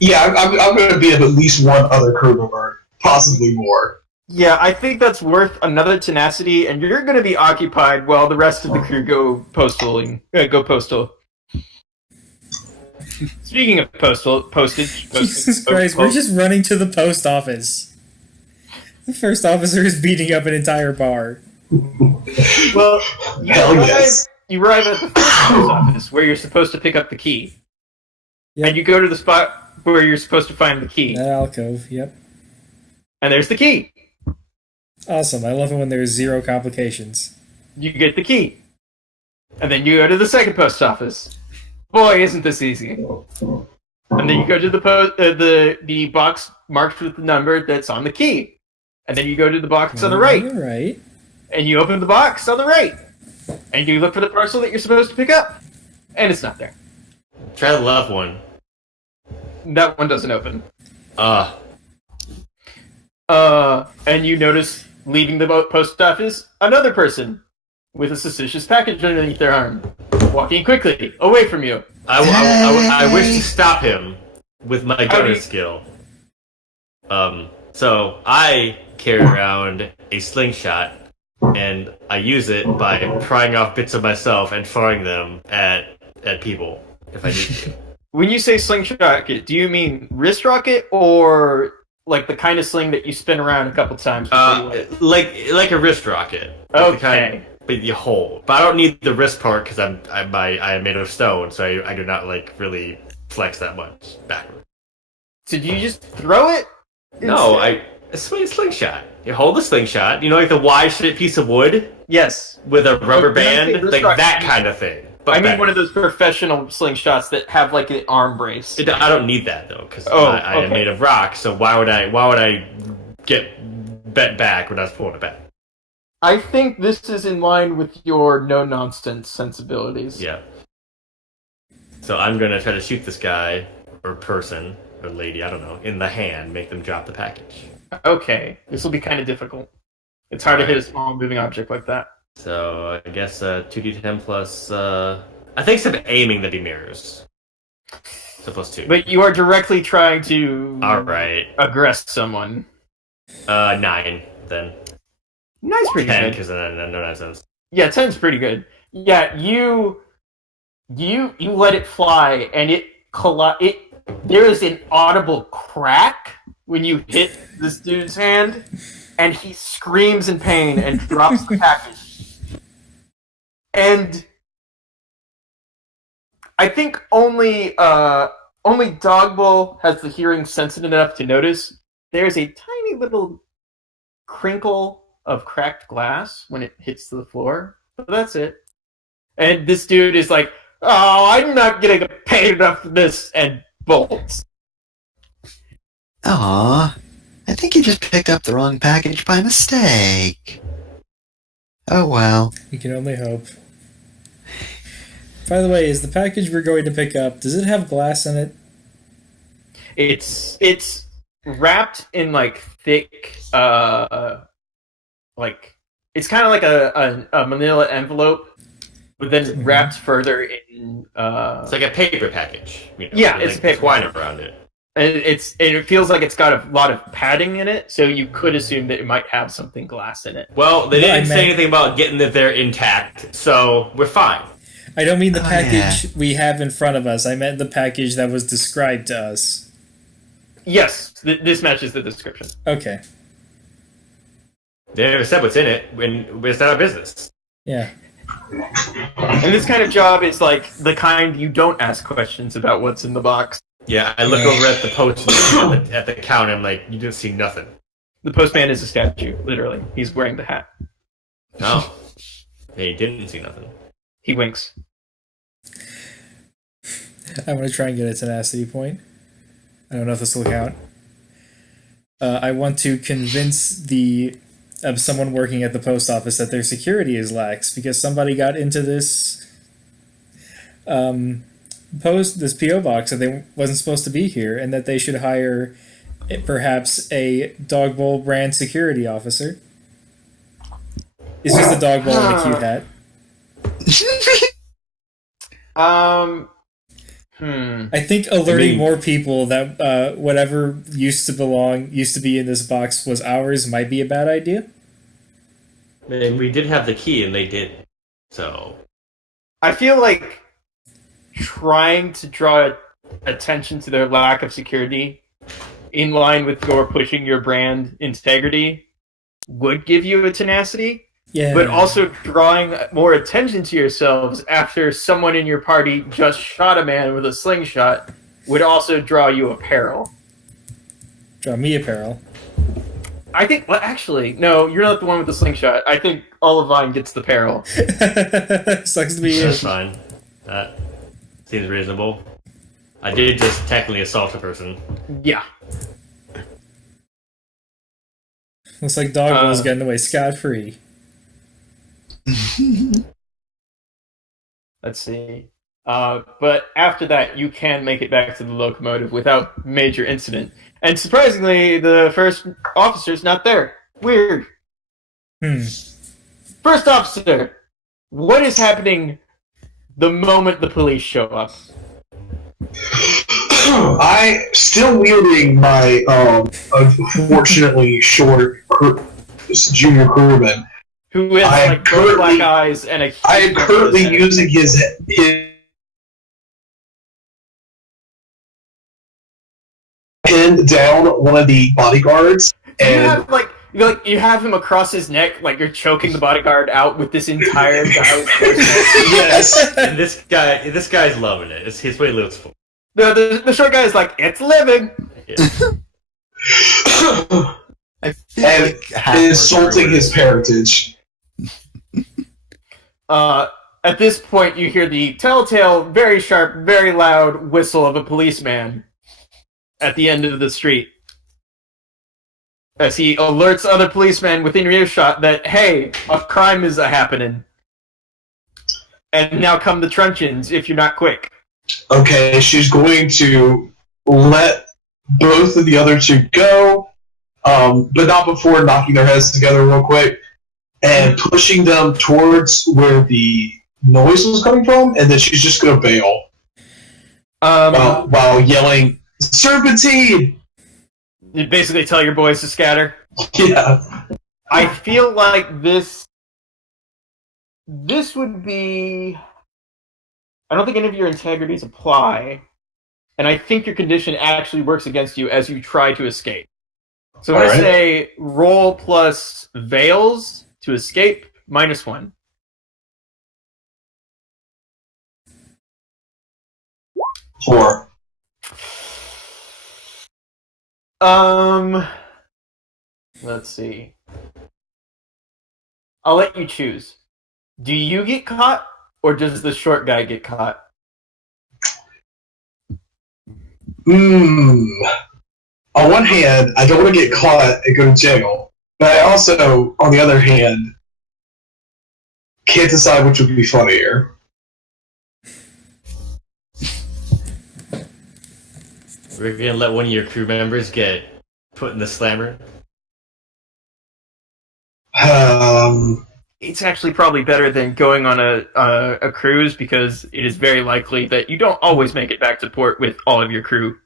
Yeah, I'm going to be at least one other crew member, possibly more. Yeah, I think that's worth another tenacity, and you're going to be occupied while the rest of the crew go postal. Speaking of postage. Jesus Christ, we're just running to the post office. The first officer is beating up an entire bar. Well, you Hell arrive, yes. you arrive at the first post office where you're supposed to pick up the key. Yep. And you go to the spot where you're supposed to find the key. That alcove, yep. And there's the key. Awesome. I love it when there's 0 complications. You get the key. And then you go to the second post office. Boy, isn't this easy. And then you go to the box marked with the number that's on the key. And then you go to the box on the right. Right. And you open the box on the right. And you look for the parcel that you're supposed to pick up. And it's not there. Try the left one. That one doesn't open. And you notice, leaving the post office, another person with a suspicious package underneath their arm, walking quickly away from you. I wish to stop him with my How do gunner you- skill. So I carry around a slingshot, and I use it by prying off bits of myself and firing them at people if I need to. When you say slingshot rocket, do you mean wrist rocket or like the kind of sling that you spin around a couple times? before you land? like a wrist rocket. Like the kind- Okay. but you hold. But I don't need the wrist part because I am made of stone, so I do not like really flex that much backward. So do you just throw it? No, a slingshot. You hold the slingshot. You know, like the Y-shaped piece of wood Yes. with a rubber When I say band, wrist like rocket, that kind of thing. But I mean better. one of those professional slingshots that have like an arm brace. I don't need that though, because Oh, I am okay. made of rock. So why would I get bent back when I was pulling it back? I think this is in line with your no-nonsense sensibilities. Yeah. So I'm gonna try to shoot this guy or person or lady, I don't know, in the hand, make them drop the package. Okay, this will be kind of difficult. It's hard to hit a small moving object like that. So I guess 2d10 plus. I think instead of aiming, that'd be mirrors. So +2. But you are directly trying to All right. aggress someone. 9 then. Nice, pretty 10 good. because no nonsense. Yeah, 10's pretty good. Yeah, you let it fly, and it there is an audible crack when you hit this dude's hand, and he screams in pain and drops the package. And I think only Dogbull has the hearing sensitive enough to notice there's a tiny little crinkle of cracked glass when it hits the floor. But that's it. And this dude is like, "Oh, I'm not getting paid enough for this," and bolts. Aw, I think you just picked up the wrong package by mistake. Oh well. We can only hope. By the way, is the package we're going to pick up, does it have glass in it? It's wrapped in like thick like it's kind of like a manila envelope, but then wrapped further in It's like a paper package. You know, Yeah, with, it's like, a paper twine package. around it. and it feels like it's got a lot of padding in it, so you could assume that it might have something glass in it. Well, they No, I didn't say meant- anything about getting it there intact, so we're fine. I don't mean the Oh, package we have in front of us. I meant the package that was described to us. Yes, this matches the description. Okay. They never said what's in it when it's not our business. Yeah. And this kind of job is like the kind you don't ask questions about what's in the box. Yeah, I look over at the postman at the counter. I'm like, you didn't see nothing. The postman is a statue, literally. He's wearing the hat. No, he didn't see nothing. He winks. I want to try and get a tenacity point. I don't know if this will count. I want to convince someone working at the post office that their security is lax because somebody got into this this PO box that they wasn't supposed to be here, and that they should hire perhaps a Dog Bowl brand security officer. It's just a dog bowl and a cute hat. I think alerting more people that whatever used to be in this box was ours might be a bad idea. And we did have the key, and they did. So I feel like trying to draw attention to their lack of security in line with your pushing your brand integrity would give you a tenacity. Yeah. But also drawing more attention to yourselves after someone in your party just shot a man with a slingshot would also draw you a peril. Draw me apparel. I think, well, actually, no, you're not the one with the slingshot. I think Olivine gets the peril. Sucks to be that's you. fine. That seems reasonable. I did just technically assault a person. Yeah. Looks like Dog Bowl's getting away scot-free. Let's see. But after that, you can make it back to the locomotive without major incident. And surprisingly, the first officer's not there. Weird. First officer, what is happening the moment the police show up? I still wielding my unfortunately short junior crewman. Who has I am like currently- black eyes and a I am currently head. using his pinned down one of the bodyguards, You and have you have him across his neck, like you're choking the bodyguard out with this entire guy's yes, And this guy's loving it. It's what he lives for. the short guy is like, it's living. Yeah. I feel and like half insulting of his parentage. At this point, you hear the telltale, very sharp, very loud whistle of a policeman at the end of the street. As he alerts other policemen within earshot that, hey, a crime is happening. And now come the truncheons if you're not quick. Okay, she's going to let both of the other two go, but not before knocking their heads together real quick and pushing them towards where the noise was coming from, and then she's just going to bail while yelling, "Serpentine!" You basically tell your boys to scatter. Yeah. I feel like this would be... I don't think any of your integrities apply, and I think your condition actually works against you as you try to escape. So I'm going to say roll plus veils to escape, -1. 4. Let's see. I'll let you choose. Do you get caught, or does the short guy get caught? On one hand, I don't want to get caught and go to jail, but I also, on the other hand, can't decide which would be funnier. We're gonna let one of your crew members get put in the slammer. It's actually probably better than going on a cruise, because it is very likely that you don't always make it back to port with all of your crew.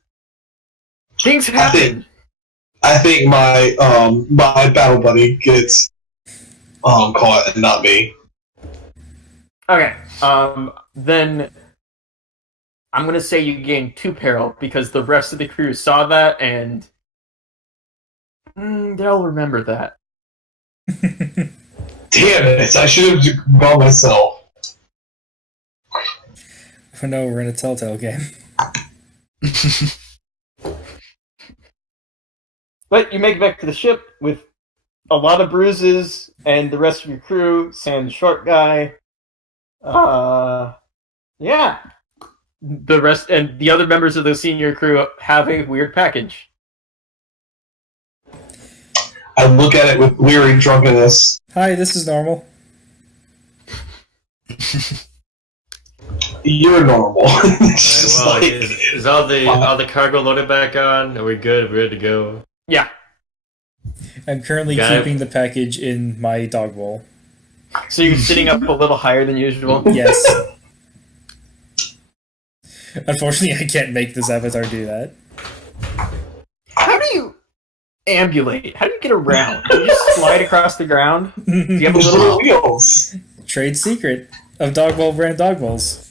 Things happen. I think my my battle buddy gets caught and not me. Okay. Then I'm gonna say you gain 2 peril, because the rest of the crew saw that, and they'll remember that. Damn it! I should have gone myself. Oh no, we're in a Telltale game. But you make it back to the ship with a lot of bruises, and the rest of your crew, Sam the short guy. Yeah. The rest and the other members of the senior crew have a weird package. I look at it with weary drunkenness. Hi, this is normal. You're normal. It's just Well, like- is all the cargo loaded back on? Are we good? We're ready to go. Yeah. I'm currently Got it. keeping the package in my dog bowl. So you're sitting up a little higher than usual. Yes. Unfortunately, I can't make this avatar do that. How do you ambulate? How do you get around? Do you just slide across the ground? Do you have a There's little? little wheels. Trade secret of dog bowl brand dog bowls.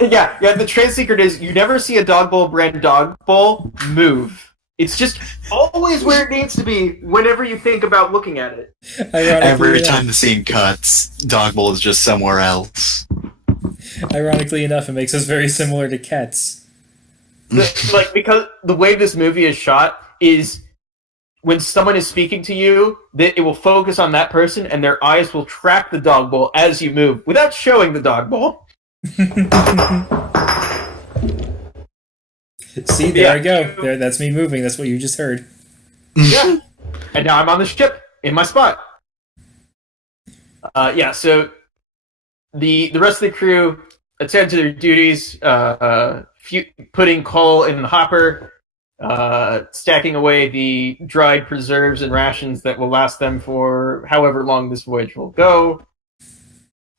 Yeah. The trade secret is you never see a dog bowl brand dog bowl move. It's just always where it needs to be whenever you think about looking at it. Every time the scene cuts, Dog Bowl is just somewhere else. Ironically enough, it makes us very similar to cats. Because the way this movie is shot is when someone is speaking to you, that it will focus on that person and their eyes will track the dog bowl as you move without showing the dog bowl. See, there I go. There, that's me moving. That's what you just heard. Yeah. And now I'm on the ship in my spot. So the rest of the crew attend to their duties, putting coal in the hopper, stacking away the dried preserves and rations that will last them for however long this voyage will go.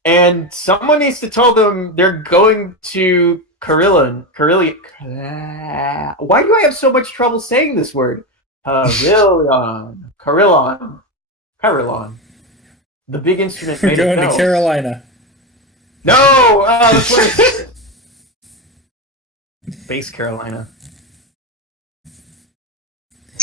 And someone needs to tell them they're going to Carillion. Why do I have so much trouble saying this word? Carillon. The big instrument We're made going of to bells. Carolina. No! That's what Base Carolina.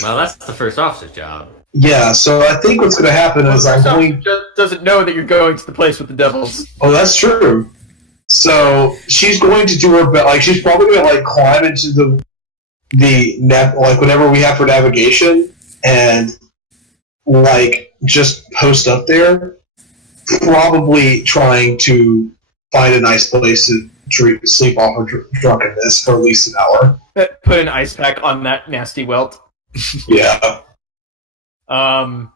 Well, that's the first officer's job. Yeah, so I think what's going to happen is I'm going. Just doesn't know that you're going to the place with the devils. Oh, that's true. So she's going to do her best. Like she's probably going to like climb into the like whatever we have for navigation and like just post up there. Probably trying to find a nice place to sleep off her drunkenness for at least an hour. Put an ice pack on that nasty welt. Yeah. I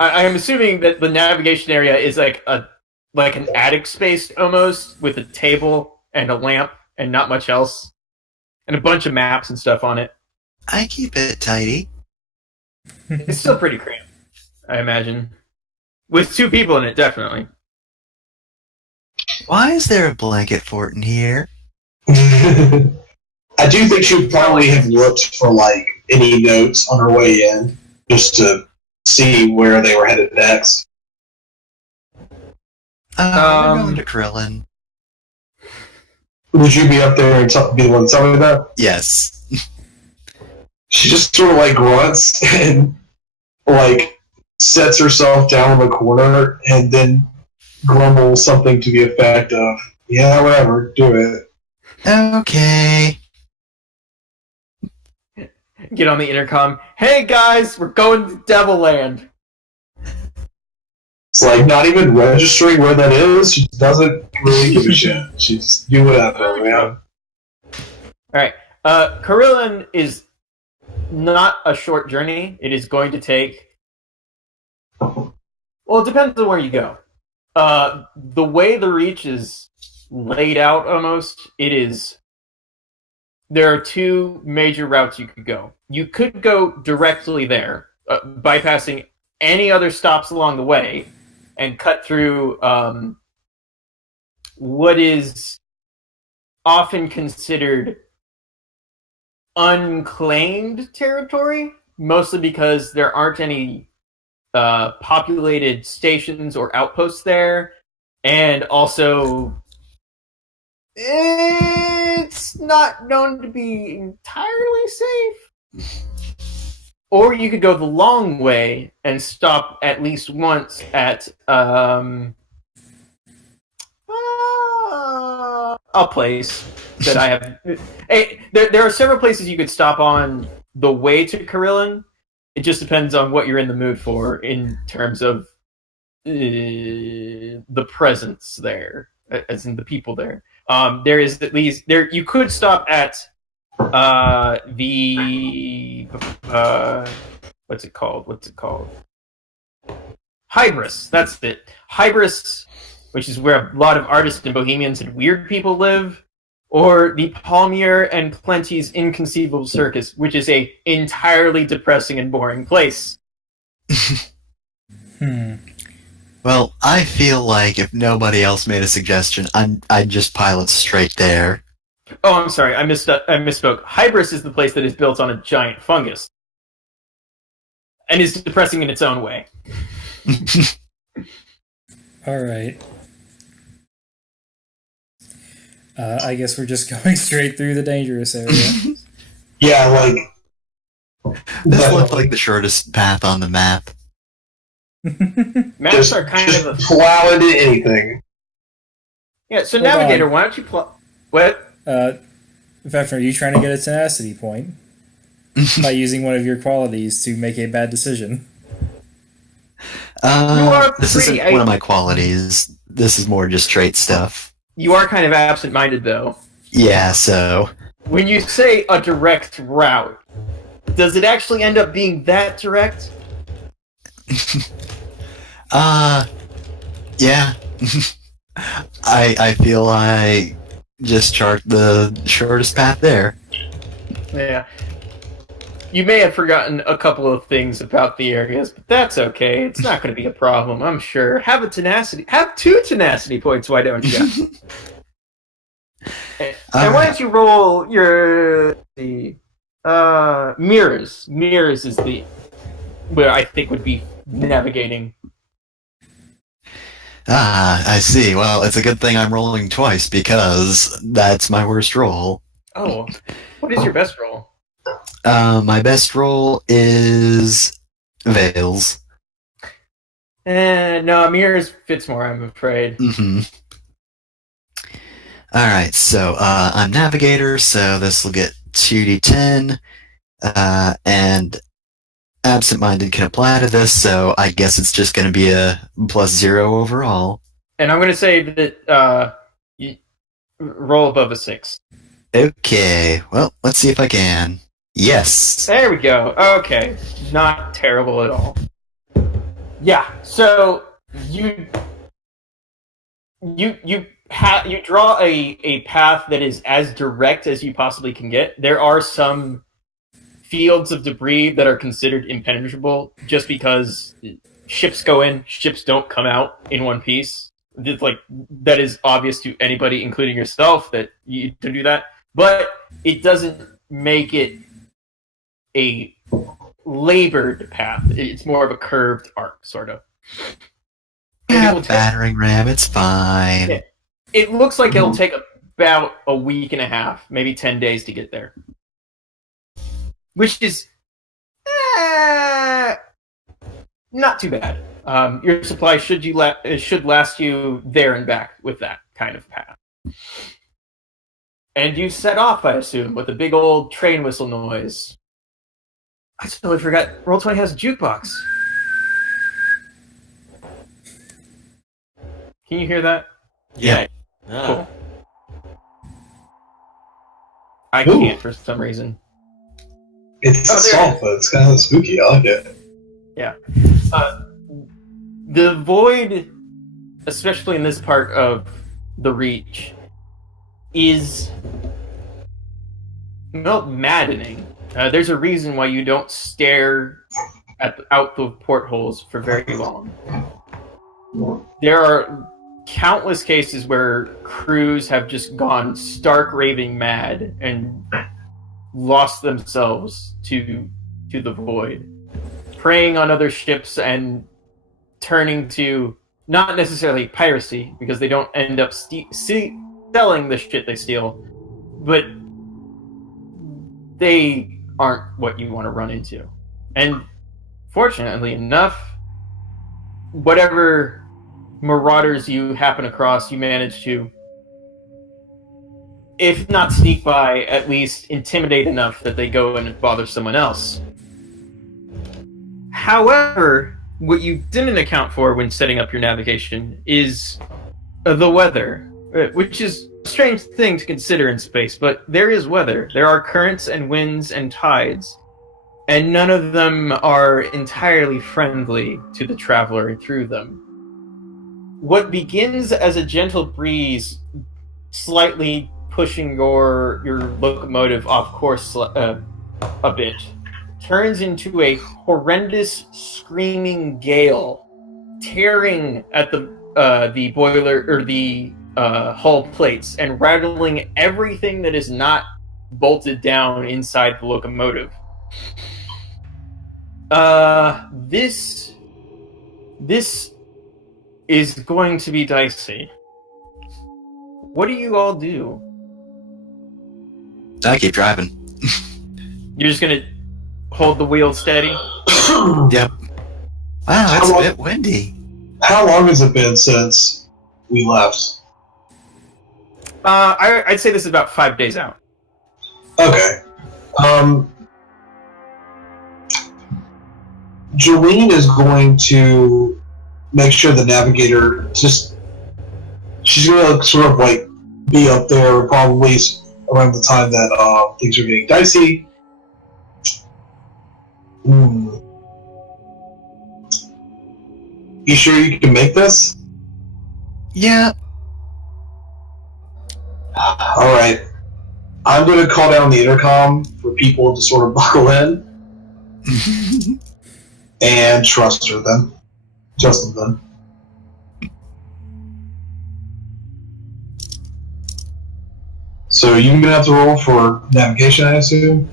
am assuming that the navigation area is like an attic space almost, with a table and a lamp and not much else, and a bunch of maps and stuff on it. I keep it tidy. It's still pretty cramped, I imagine, with 2 people in it, definitely. Why is there a blanket fort in here? I do think she would probably have looked for like any notes on her way in just to see where they were headed next. We're going to Krillin. Would you be up there and be the one to tell me that? Yes. She just sort of like grunts and like sets herself down in the corner and then grumbles something to the effect of, "Yeah, whatever, do it." Okay. Get on the intercom. Hey guys, we're going to Devil Land. It's like not even registering where that is. She doesn't really give a shit. She just do whatever, man. Alright. Carillion is not a short journey. It is going to take... Well, it depends on where you go. The way the Reach is laid out almost, it is... There are two major routes you could go. You could go directly there, bypassing any other stops along the way, and cut through what is often considered unclaimed territory, mostly because there aren't any populated stations or outposts there, and also it's not known to be entirely safe. Or you could go the long way and stop at least once at a place that I have. Hey, there are several places you could stop on the way to Carillion. It just depends on what you're in the mood for in terms of the presence there, as in the people there. There is at least there. You could stop at the what's it called? Hybris. That's it. Hybris, which is where a lot of artists and bohemians and weird people live, or the Palmier and Plenty's Inconceivable Circus, which is a entirely depressing and boring place. Well, I feel like if nobody else made a suggestion, I'd just pilot straight there. Oh, I'm sorry. I misspoke. Hybris is the place that is built on a giant fungus. And is depressing in its own way. Alright. I guess we're just going straight through the dangerous area. Yeah, like This looked like the shortest path on the map. Maps are kind just of a... plow into anything. Yeah, so Hold Navigator, on. why don't you What? Vefner, are you trying to get a tenacity point by using one of your qualities to make a bad decision? are This pretty- isn't one of my qualities. This is more just straight stuff. You are kind of absent-minded, though. Yeah, so... When you say a direct route, does it actually end up being that direct? Yeah. I feel I just chart the shortest path there. Yeah. You may have forgotten a couple of things about the areas, but that's okay. It's not going to be a problem, I'm sure. Have 2 tenacity points, why don't you? And why don't you roll your mirrors? Mirrors is the where I think would be navigating. I see. Well, it's a good thing I'm rolling twice, because that's my worst roll. Oh, what is your best roll? My best roll is Veils. No, mirrors fits more, I'm afraid. Mm-hmm. Alright, so I'm Navigator, so this will get 2d10, and Absent-Minded can apply to this, so I guess it's just going to be a +0 overall. And I'm going to say that you roll above a 6. Okay, well, let's see if I can. Yes! There we go. Okay, not terrible at all. Yeah. So you draw a path that is as direct as you possibly can get. There are some fields of debris that are considered impenetrable just because ships go in, ships don't come out in one piece. It's like that is obvious to anybody, including yourself, that you don't do that. But it doesn't make it a labored path. It's more of a curved arc, sort of. Yeah, battering ram, it's fine. Yeah. It looks like it'll take about a week and a half, maybe 10 days to get there. Which is not too bad. Your supply should last you there and back with that kind of path. And you set off, I assume, with a big old train whistle noise. I totally forgot Roll20 has a jukebox. Can you hear that? Yeah. Ah. I Ooh. can't for some reason. It's Oh, there it soft, but it's kind of spooky. I like it. The void, especially in this part of the Reach, is not maddening. There's a reason why you don't stare out the portholes for very long. There are countless cases where crews have just gone stark raving mad and lost themselves to the void, preying on other ships and turning to not necessarily piracy, because they don't end up selling the shit they steal, but they aren't what you want to run into. And fortunately enough, whatever marauders you happen across, you manage to, if not sneak by, at least intimidate enough that they go and bother someone else. However, what you didn't account for when setting up your navigation is the weather, which is a strange thing to consider in space, but there is weather. There are currents and winds and tides, and none of them are entirely friendly to the traveler through them. What begins as a gentle breeze, slightly pushing your locomotive off course a bit, turns into a horrendous screaming gale, tearing at the boiler or the hull plates and rattling everything that is not bolted down inside the locomotive. This is going to be dicey. What do you all do? I keep driving. You're just gonna hold the wheel steady? Yep. Wow, it's a bit windy. How long has it been since we left? I'd say this is about 5 days out. Okay. Jolene is going to make sure the navigator she's gonna sort of like be up there probably around the time that things are getting dicey. You sure you can make this? Yeah. Alright. I'm gonna call down the intercom for people to sort of buckle in and trust her then. Just then. So you're gonna have to roll for navigation, I assume?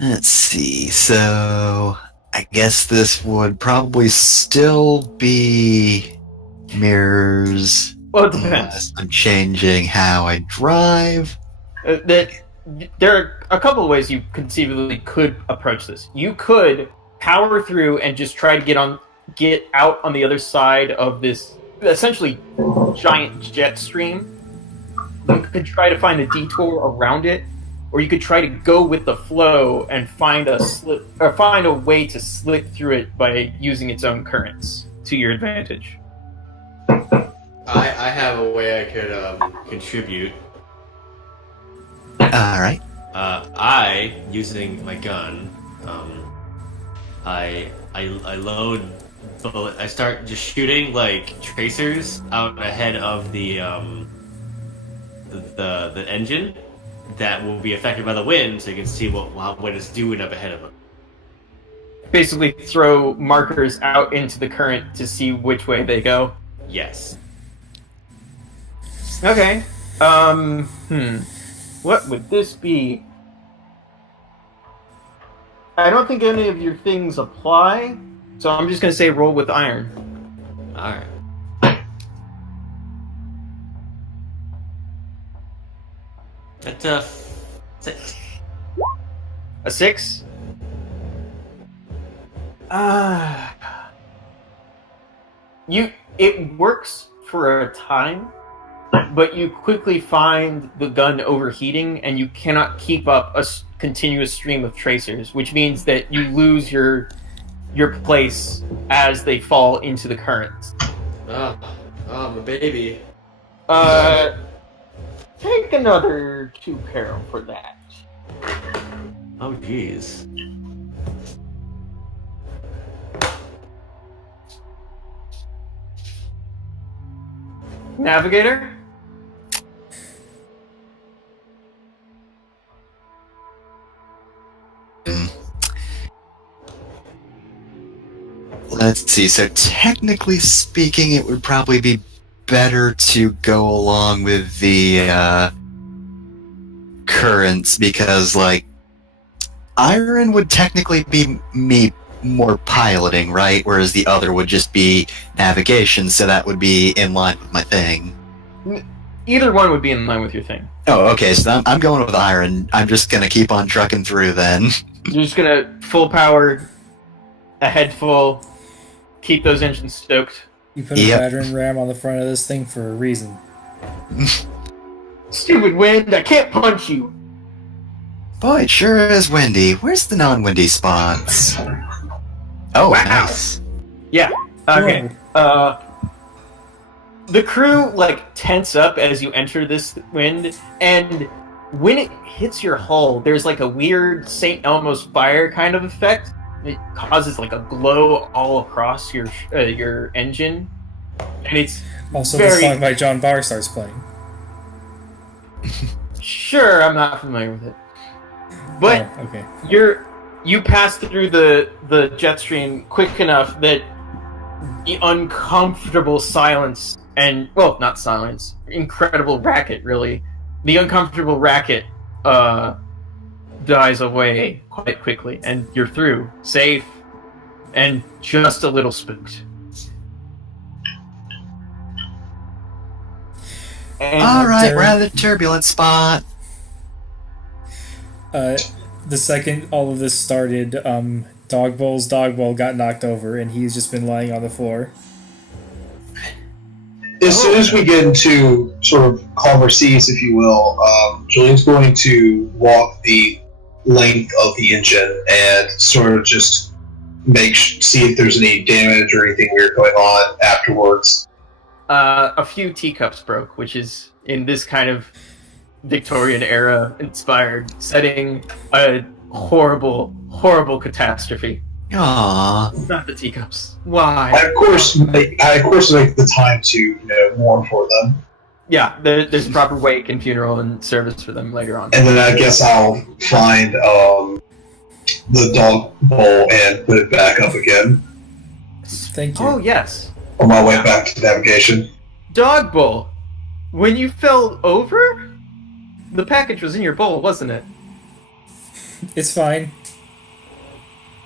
Let's see. So, I guess this would probably still be mirrors. Well, it depends. Unless I'm changing how I drive. There are a couple of ways you conceivably could approach this. You could power through and just try to get out on the other side of this essentially giant jet stream. You could try to find a detour around it, or you could try to go with the flow and find a way to slip through it by using its own currents to your advantage. I have a way I could contribute. Alright. I, using my gun, I load bullet. I start just shooting like tracers out ahead of the engine that will be affected by the wind, so you can see what it's doing up ahead of them. Basically, throw markers out into the current to see which way they go. Yes. Okay. What would this be? I don't think any of your things apply, so I'm just gonna say roll with iron. Alright. That's a 6. A 6? It works for a time, but you quickly find the gun overheating, and you cannot keep up a continuous stream of tracers, which means that you lose your place as they fall into the current. Oh, my baby. Take another 2 peril for that. Oh, jeez. Navigator? Let's see. So technically speaking, it would probably be better to go along with the currents because, like, Iron would technically be me more piloting, right? Whereas the other would just be navigation, so that would be in line with my thing. Either one would be in line with your thing. Oh, okay. So I'm going with Iron. I'm just gonna keep on trucking through then. You're just gonna full power, a head full, keep those engines stoked. You put a battering ram on the front of this thing for a reason. Stupid wind, I can't punch you! Boy, it sure is windy. Where's the non-windy spots? Oh, Wow. nice. Yeah, okay. The crew, like, tense up as you enter this wind, and when it hits your hull, there's, like, a weird St. Elmo's fire kind of effect. It causes, like, a glow all across your engine, and it's Also, very... the song by John Barr starts playing. Sure, I'm not familiar with it. But Oh, okay. you pass through the jet stream quick enough that the uncomfortable silence and, well, not silence, incredible racket, really. The uncomfortable racket dies away quite quickly, and you're through, safe, and just a little spooked. And Alright, we're at the turbulent spot. The second all of this started, Dogbole's dog bowl got knocked over, and he's just been lying on the floor. As soon as we get into sort of calmer seas, if you will, Julian's going to walk the length of the engine and sort of just see if there's any damage or anything weird going on afterwards. A few teacups broke, which is, in this kind of Victorian era inspired setting, a horrible, horrible catastrophe. Aww. Not the teacups. Why? I of course make the time to mourn for them, Yeah, there's proper wake and funeral and service for them later on. and then I guess I'll find the dog bowl and put it back up again Thank you. Oh yes, on my way back to navigation. dog bowl. When you fell over, the package was in your bowl, wasn't it? It's fine.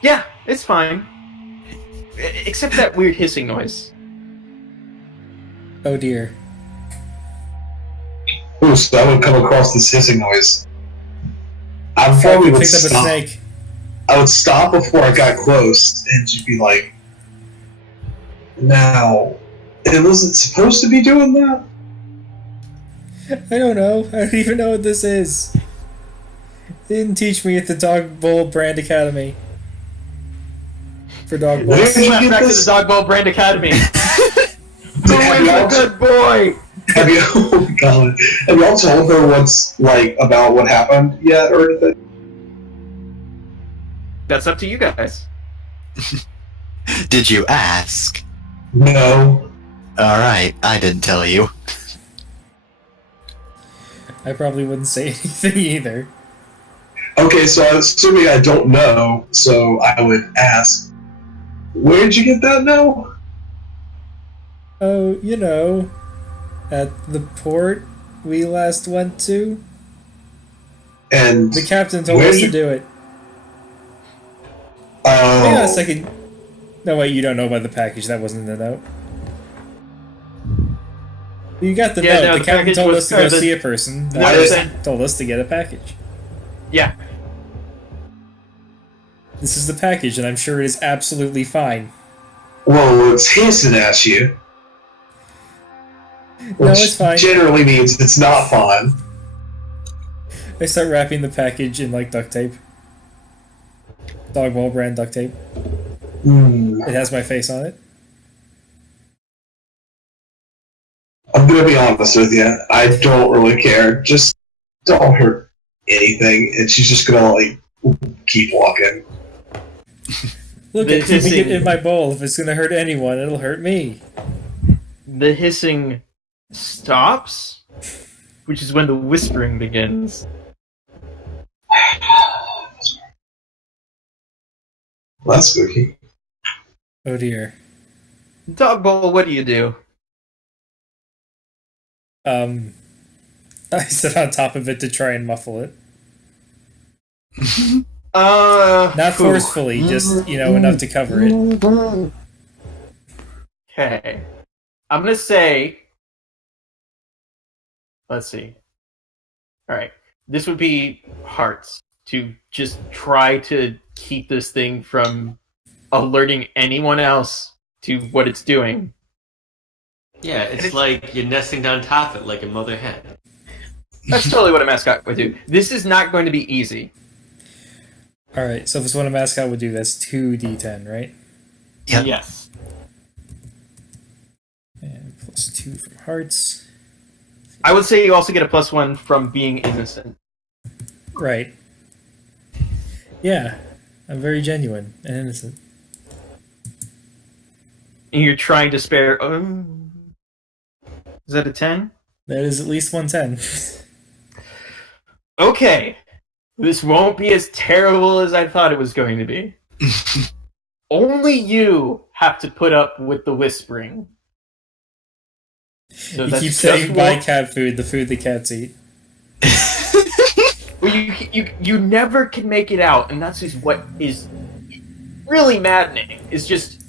Yeah, it's fine. Except that weird hissing noise. Oh dear. Ooh, so I would come across this hissing noise. I Fuck, probably we would picked up a stop. snake. I would stop before I got close and just be like, "Now, it wasn't supposed to be doing that." I don't know. I don't even know what this is. They didn't teach me at the Dog Bowl Brand Academy. For dog Where bowls. did you Back get to the this? Dog Bowl Brand Academy. Have Who's a y'all, good boy? have you? Oh my God! Have y'all told her what's like about what happened yet or anything? That's up to you guys. Did you ask? No. Alright, I didn't tell you. I probably wouldn't say anything either. Okay, so I'm assuming I don't know, so I would ask, "Where did you get that now?" Oh, you know, at the port we last went to. And The captain told Where us did to you- do it. Hang on a oh, second. No, wait, you don't know about the package. That wasn't in the note. You got the Yeah, note. no, the the captain package told was- us to go or the- see a person. No, That it said- told us to get a package. Yeah. This is the package, and I'm sure it is absolutely fine. well, it's hissing at you. No, which it's fine. generally means it's not fun. I start wrapping the package in like duct tape. Dogbowl brand duct tape. It has my face on it. I'm gonna be honest with you. I don't really care. Just don't hurt anything, and she's just gonna like keep walking. Look, The I'm keeping it hissing- in my bowl. If it's gonna hurt anyone, it'll hurt me. The hissing stops, which is when the whispering begins. Well, that's spooky. Oh dear. Dog Bowl, what do you do? I sit on top of it to try and muffle it. Not phew. forcefully, just, enough to cover it. Okay. I'm gonna say. Let's see. Alright. This would be hearts to just try to keep this thing from alerting anyone else to what it's doing. Yeah, it's like you're nesting down top of it like a mother hen. That's totally what a mascot would do. This is not going to be easy. Alright, so if it's what a mascot would do, that's 2d10, right? Yep. Yes. And plus 2 from hearts. I would say you also get a +1 from being innocent. Right. Yeah, I'm very genuine and innocent. And you're trying to spare. Is that a 10? That is at least 110. Okay. This won't be as terrible as I thought it was going to be. Only you have to put up with the whispering. So You that's keep just saying buy one- cat food, the food the cats eat. Well, you never can make it out, and that's just what is really maddening. Is just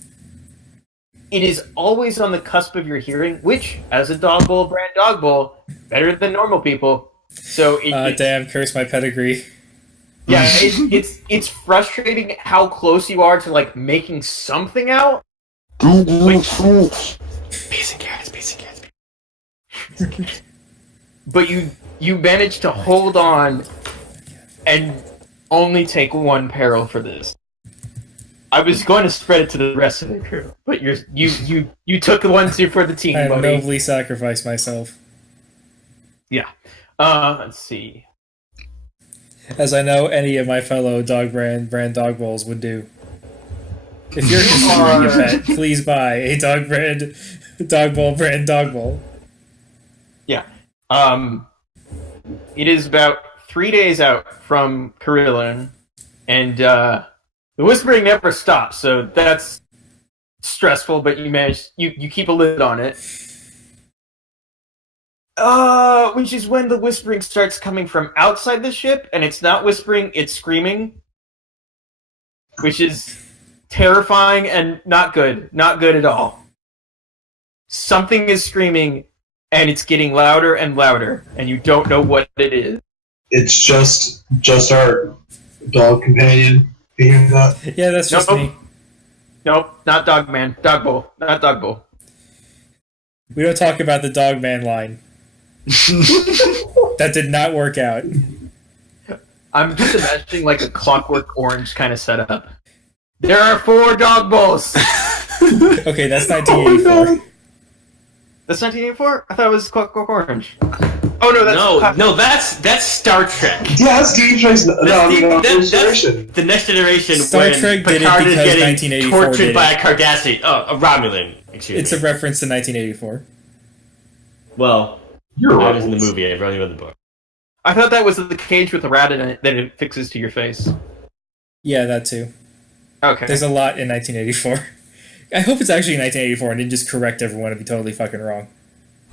it is always on the cusp of your hearing, which, as a dog bowl brand dog bowl, better than normal people. So Damn, curse my pedigree. yeah, it's frustrating how close you are to like making something out. Peas and carrots, peas and carrots. But you manage to hold on and only take one peril for this. I was going to spread it to the rest of the crew, but you took the 1-2 for the team, I buddy. nobly sacrificed myself. Yeah. Let's see. As I know any of my fellow dog brand dog bowls would do. If you're considering a pet, please buy a dog bowl brand dog bowl. Yeah. It is about 3 days out from Carillion, and the whispering never stops, so that's stressful, but you keep a lid on it. Which is when the whispering starts coming from outside the ship, and it's not whispering, it's screaming. Which is terrifying and not good. Not good at all. Something is screaming, and it's getting louder and louder, and you don't know what it is. It's just our dog companion. You hear that? Yeah, that's just Nope. me. Nope, not Dogman. Dog Bowl. Not Dog Bowl. We don't talk about the dog man line. That did not work out. I'm just imagining like a Clockwork Orange kind of setup. There are 4 dog bowls! Okay, that's 1984. That's 1984? I thought it was Clockwork Orange. Oh no, that's No, that's Star Trek. Yeah, that's Deep Space. No, That's generation. the next generation. Star when Trek did it Picard is because getting 1984 tortured did by it. a Cardassian, a Romulan. Excuse It's me. a reference to 1984. Well, You're that right. was in the movie. I've only read the book. I thought that was the cage with the rat in it that it fixes to your face. Yeah, that too. Okay. There's a lot in 1984. I hope it's actually 1984 and didn't just correct everyone and be totally fucking wrong.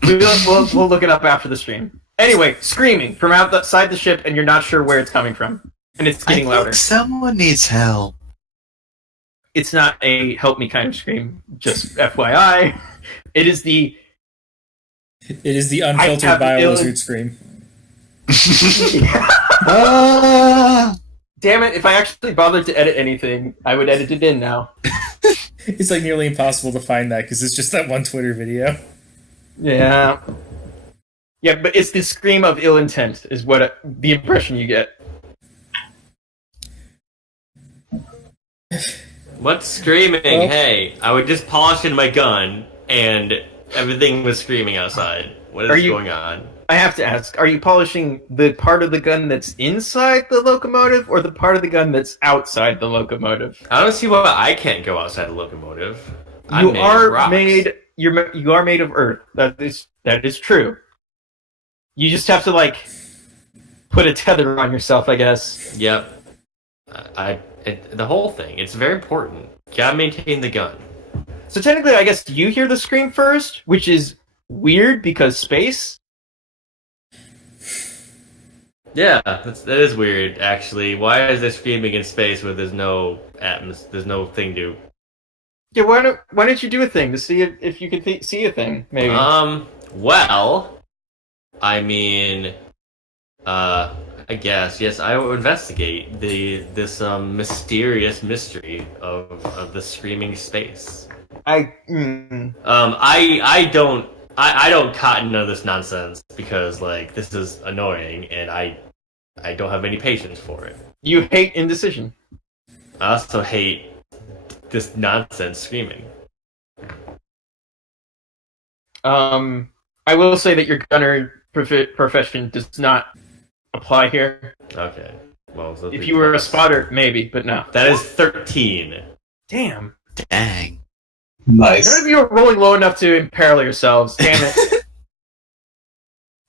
We'll look it up after the stream. Anyway, screaming from outside the ship, and you're not sure where it's coming from, and it's I getting louder. think someone needs help. It's not a help me kind of scream. Just FYI, it is the It is the I unfiltered have bio ill- lizard scream. Ah! Damn it! If I actually bothered to edit anything, I would edit it in now. It's like nearly impossible to find that because it's just that one Twitter video. Yeah. Yeah, but it's the scream of ill intent is what the impression you get. What's screaming? Well- Hey, I was just polishing my gun, and everything was screaming outside. What Are is you- going on? I have to ask, are you polishing the part of the gun that's inside the locomotive or the part of the gun that's outside the locomotive? I don't see why I can't go outside the locomotive. You I'm are of rocks. made you are made of earth. That is true. You just have to like put a tether on yourself, I guess. Yep. The whole thing. It's very important. Gotta maintain the gun. So technically, I guess you hear the scream first, which is weird because space. Yeah, that is weird, actually. Why is there screaming in space where there's no there's no thing to... Yeah, why don't you do a thing to see if you can see a thing? Maybe. Well, I mean, I guess yes. I will investigate this mysterious mystery of the screaming space. I don't cotton none of this nonsense because like this is annoying and I don't have any patience for it. You hate indecision. I also hate this nonsense screaming. I will say that your gunner profession does not apply here. Okay. Well, so If you were a spotter, maybe, but no. that is 13. Damn. Dang. Nice. None of you are rolling low enough to imperil yourselves. Damn it.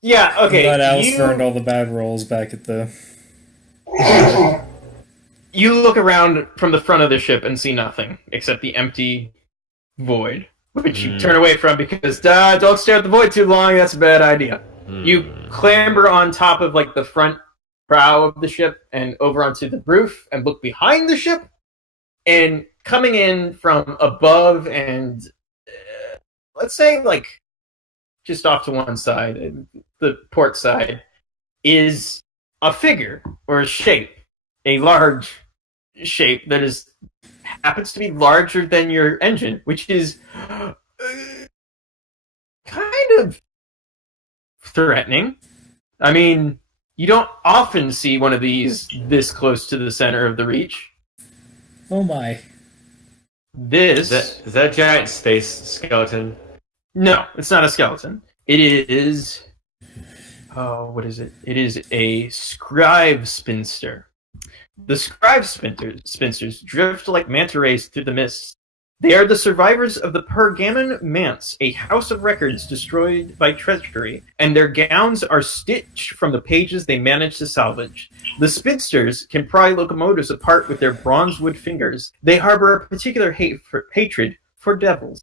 Yeah. Okay. But Alice burned all the bad rolls back at the. You look around from the front of the ship and see nothing except the empty void, which you turn away from because don't stare at the void too long. That's a bad idea. You clamber on top of like the front prow of the ship and over onto the roof and look behind the ship. And coming in from above and let's say like just off to one side, the port side, is a figure or a shape, a large shape that is happens to be larger than your engine, which is kind of threatening. I mean, you don't often see one of these this close to the center of the reach. Oh my. This Is that a giant space skeleton? no, it's not a skeleton. It is what is it? It is a scribe spinster. The scribe spinsters drift like manta rays through the mist. They are the survivors of the Pergamon Manse, a house of records destroyed by treachery, and their gowns are stitched from the pages they managed to salvage. The spinsters can pry locomotives apart with their bronzewood fingers. They harbor a particular hatred for devils.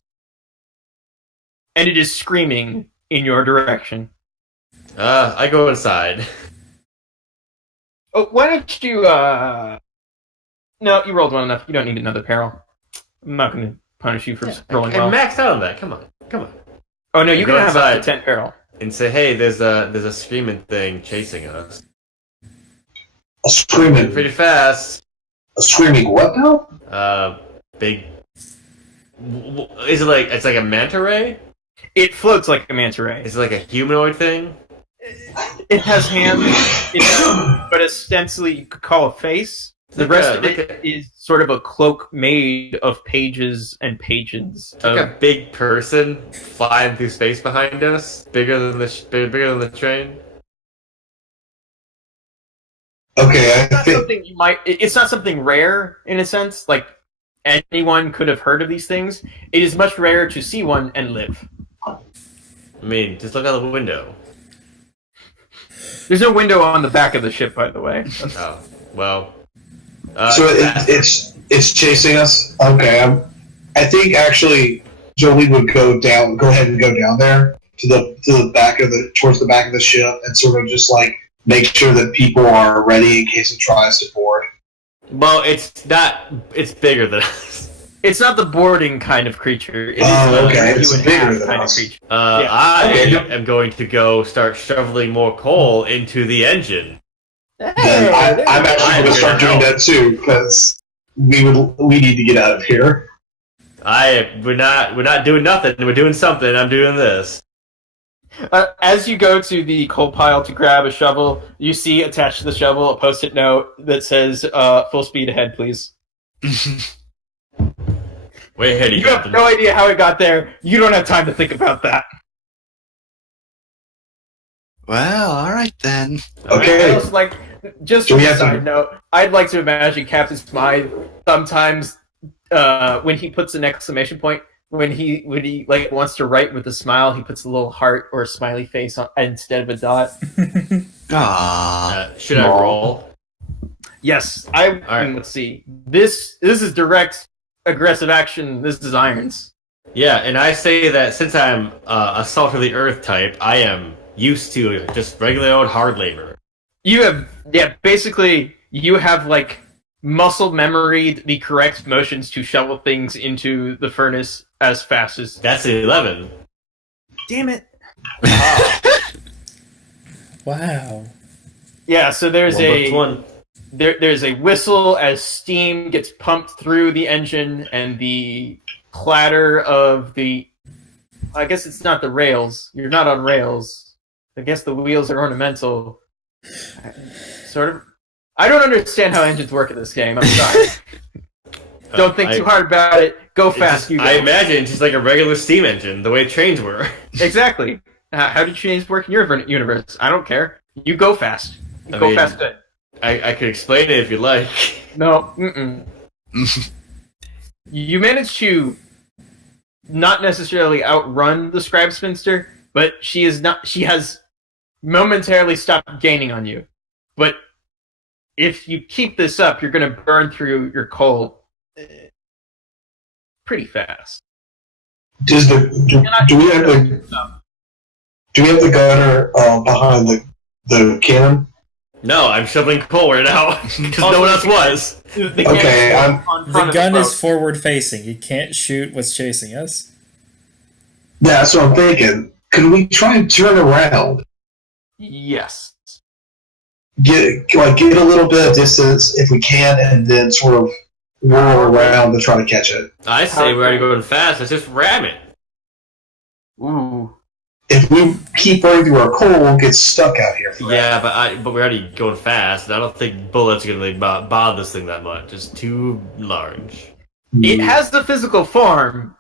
And it is screaming in your direction. I go inside. Oh, why don't you, No, you rolled well enough. You don't need another peril. I'm not going to punish you for rolling I well. maxed out on that. Come on. Oh, no, you Go can have up to inside. 10 peril. And say, hey, there's a screaming thing chasing us. A screaming. Pretty fast. A screaming what now? Big. Is it like it's like a manta ray? It floats like a manta ray. Is it like a humanoid thing? It has hands, but ostensibly you could call a face. The rest of it is sort of a cloak made of pages and pages. Like a big person flying through space behind us, bigger than the train. Okay, It's not something you might. It's not something rare in a sense. Like anyone could have heard of these things. It is much rarer to see one and live. I mean, just look out the window. There's no window on the back of the ship, by the way. Oh, well. so it's chasing us. Okay, I think actually Jolie would go ahead and go down there to the back of towards the back of the ship and sort of just like make sure that people are ready in case it tries to board. Well, it's not. It's bigger than us. It's not the boarding kind of creature. It is Oh, okay. you It's and bigger half than kind us. of creature. I Okay. am going to go start shoveling more coal into the engine. Then I'm actually going to start doing that too because we need to get out of here. We're not doing nothing. We're doing something. I'm doing this. As you go to the coal pile to grab a shovel, you see attached to the shovel a post-it note that says, "Full speed ahead, please." Way ahead, You have no idea how it got there. You don't have time to think about that. Well, alright then. Okay. Also, like, just Do as we a have to- side note, I'd like to imagine Captain Smythe sometimes when he puts an exclamation point, when he like wants to write with a smile, he puts a little heart or a smiley face on instead of a dot. Aww. Should I roll? Yes, right. let's see. This is direct aggressive action. This is Irons. Yeah, and I say that since I'm a salt of the earth type, I am used to just regular old hard labor. You have basically you have like muscle memoried the correct motions to shovel things into the furnace as fast as. That's an 11. Damn it! Wow. Yeah, so there's One. there's a whistle as steam gets pumped through the engine and the clatter of the. I guess it's not the rails. You're not on rails. I guess the wheels are ornamental. Sort of. I don't understand how engines work in this game. I'm sorry. Don't think too hard about it. Go fast, you I guys. imagine it's just like a regular steam engine, the way trains were. Exactly. How do trains work in your universe? I don't care. You go fast. You I go mean- fast good. I could explain it if you like. No. You managed to not necessarily outrun the Scribe Spinster, but she is not. She has momentarily stopped gaining on you. But if you keep this up, you're going to burn through your coal pretty fast. Does do we have the gunner behind the cannon? No, I'm shoveling coal right now because no one else was. The Okay, cannon on front The of gun boat. is forward facing. You can't shoot what's chasing us. Yeah, that's what I'm thinking. Could we try and turn around? Yes. Get a little bit of distance if we can, and then sort of whirl around to try to catch it. I say we're already going fast. Let's just ram it. Ooh. If we keep burning through our coal, we'll get stuck out here. Forever. Yeah, but we're already going fast. I don't think bullets are gonna like, bother this thing that much. It's too large. It has the physical form.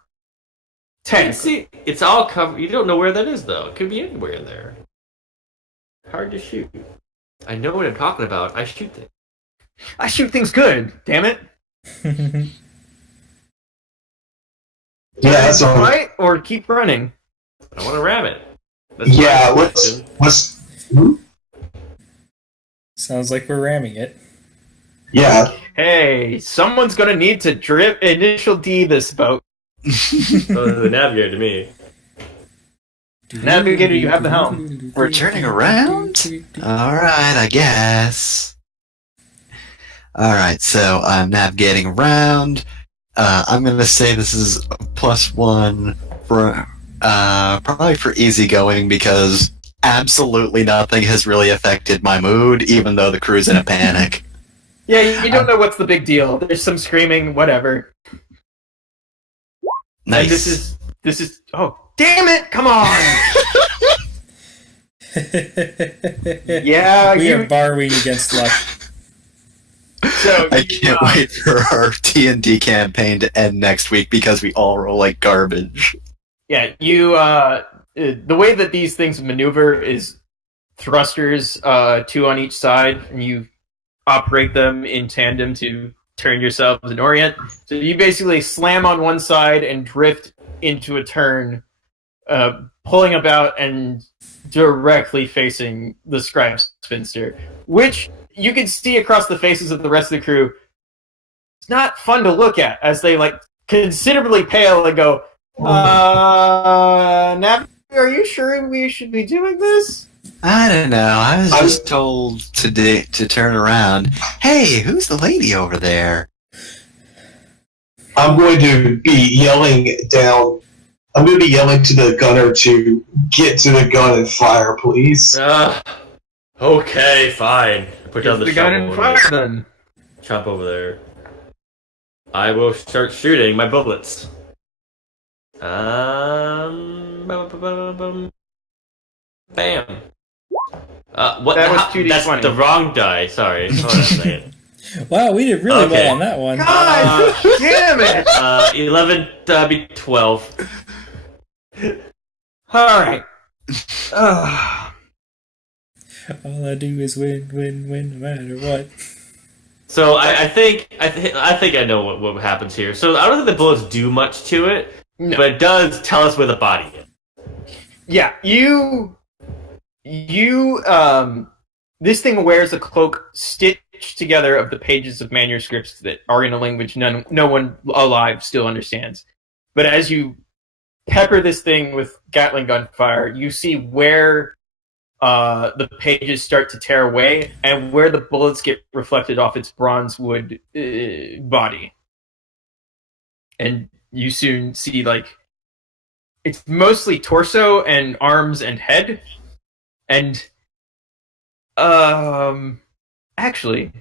Tank. See, it's all covered. You don't know where that is though. It could be anywhere in there. Hard to shoot. I know what I'm talking about. I shoot things. I shoot things good. Damn it. Yeah, that's all. Right or keep running. I want to ram it. That's Yeah, my let's. question. Sounds like we're ramming it. Yeah, Hey, someone's gonna need to initial D this boat. Oh, the navigator to me. Navigator, you have the helm. We're turning around? Alright, I guess. Alright, so I'm navigating around. I'm gonna say this is a +1 for probably for easygoing because absolutely nothing has really affected my mood, even though the crew's in a panic. Yeah, you don't know what's the big deal. There's some screaming, whatever. Nice. And this is oh damn it, come on! Yeah, we you are borrowing against luck. so I can't wait for our TNT campaign to end next week because we all roll like garbage. Yeah, you the way that these things maneuver is thrusters, 2 on each side, and you operate them in tandem to turn yourselves and orient. So you basically slam on one side and drift into a turn, pulling about and directly facing the Scribe Spinster, which you can see across the faces of the rest of the crew. It's not fun to look at as they like considerably pale and go, Nav, are you sure we should be doing this? I don't know. I was just told to turn around. Hey, who's the lady over there? I'm going to be yelling down. I'm going to be yelling to the gunner to get to the gun and fire, please. Okay, fine. Put down Is the gun shovel and over fire there. then. Chop over there. I will start shooting my bullets. Bam. What? That was how- 2d20. That's the wrong die. Sorry. Hold on a second. Wow, we did really Okay. well on that one. God damn it! 11, be 12. Alright. All I do is win, win, win, no matter what. So I think I know what happens here. So I don't think the bullets do much to it, No. but it does tell us where the body is. Yeah, this thing wears a cloak stitched together of the pages of manuscripts that are in a language no one alive still understands. But as you pepper this thing with Gatling gunfire, you see where the pages start to tear away and where the bullets get reflected off its bronze wood body. And you soon see, like, it's mostly torso and arms and head. And actually,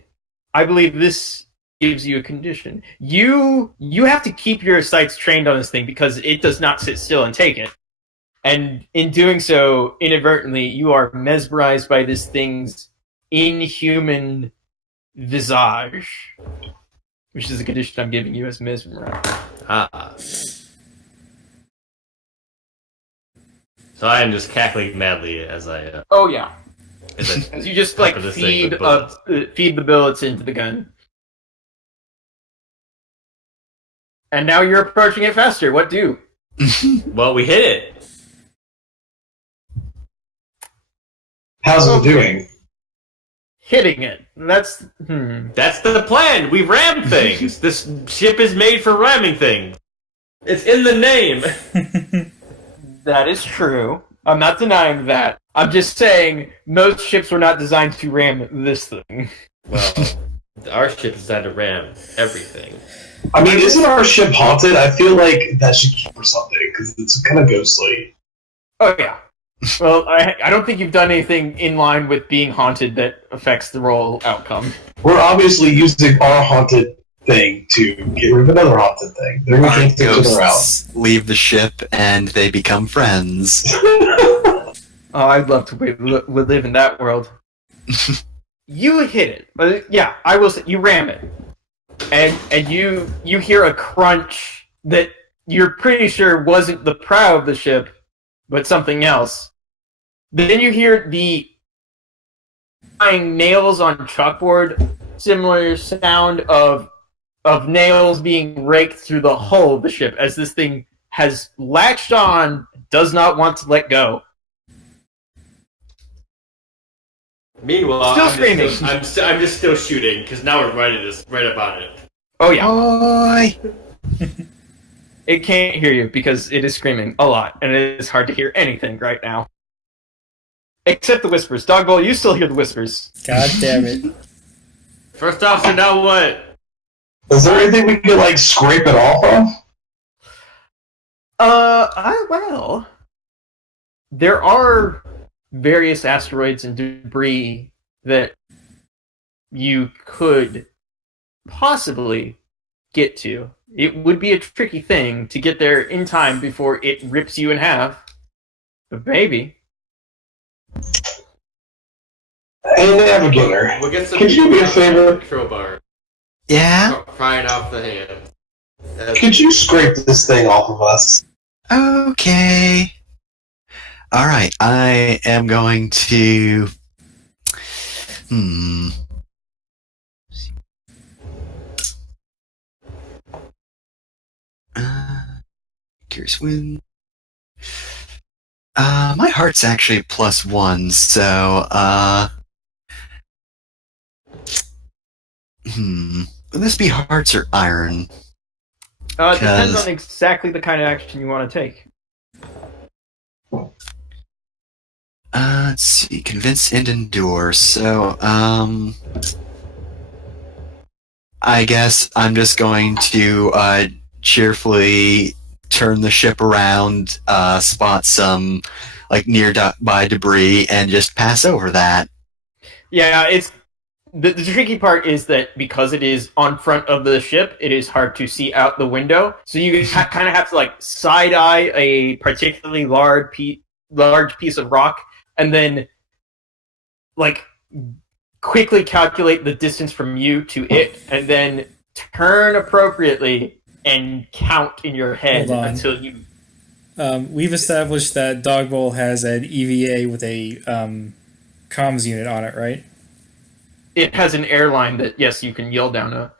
I believe this gives you a condition. You have to keep your sights trained on this thing because it does not sit still and take it. And in doing so, inadvertently, you are mesmerized by this thing's inhuman visage, which is a condition I'm giving you as mesmerized. Ah. So I am just cackling madly as I Oh yeah, as I as you just like Pepper this thing feed with feed the bullets into the gun. And now you're approaching it faster. What do? well, we hit it. How's it Okay. doing? Hitting it. That's That's the plan. We ram things. This ship is made for ramming things. It's in the name. That is true. I'm not denying that. I'm just saying most ships were not designed to ram this thing. Well, our ship is designed to ram everything. I mean, isn't our ship haunted? I feel like that should keep for something, because it's kind of ghostly. Oh yeah. Well, I don't think you've done anything in line with being haunted that affects the roll outcome. We're obviously using our haunted thing to get rid of another haunted thing. They're Our going to take each other out. ghosts leave the ship and they become friends. Oh, I'd love to live in that world. You hit it, but yeah, I will say you ram it, and you hear a crunch that you're pretty sure wasn't the prow of the ship, but something else. Then you hear the nails on chalkboard, similar sound of nails being raked through the hull of the ship as this thing has latched on, does not want to let go. Meanwhile, Still I'm screaming. I'm just still shooting because now we're right about it. Oh yeah. Oi! It can't hear you because it is screaming a lot, and it is hard to hear anything right now. Except the whispers. Dogbowl, you still hear the whispers. God damn it. First officer, now what? Is there anything we can, like, scrape it off of? Well, there are various asteroids and debris that you could possibly get to. It would be a tricky thing to get there in time before it rips you in half. But maybe. Hey, Navigator. We'll get some Could you do me a favor? Crowbar Yeah? prying off the hand. Could you scrape this thing off of us? Okay. Alright, I am going to. Curious Wind. My heart's actually +1, so, Would this be hearts or iron? It depends 'Cause- on exactly the kind of action you want to take. Let's see. Convince and endure. So, I guess I'm just going to cheerfully turn the ship around, spot some like nearby debris, and just pass over that. Yeah, it's the tricky part is that because it is on front of the ship, it is hard to see out the window. So you kind of have to like side eye a particularly large piece of rock and then like quickly calculate the distance from you to it, and then turn appropriately and count in your head Hold on. until you. We've established that Dogbowl has an EVA with a comms unit on it, right? It has an airline that yes, you can yell down a.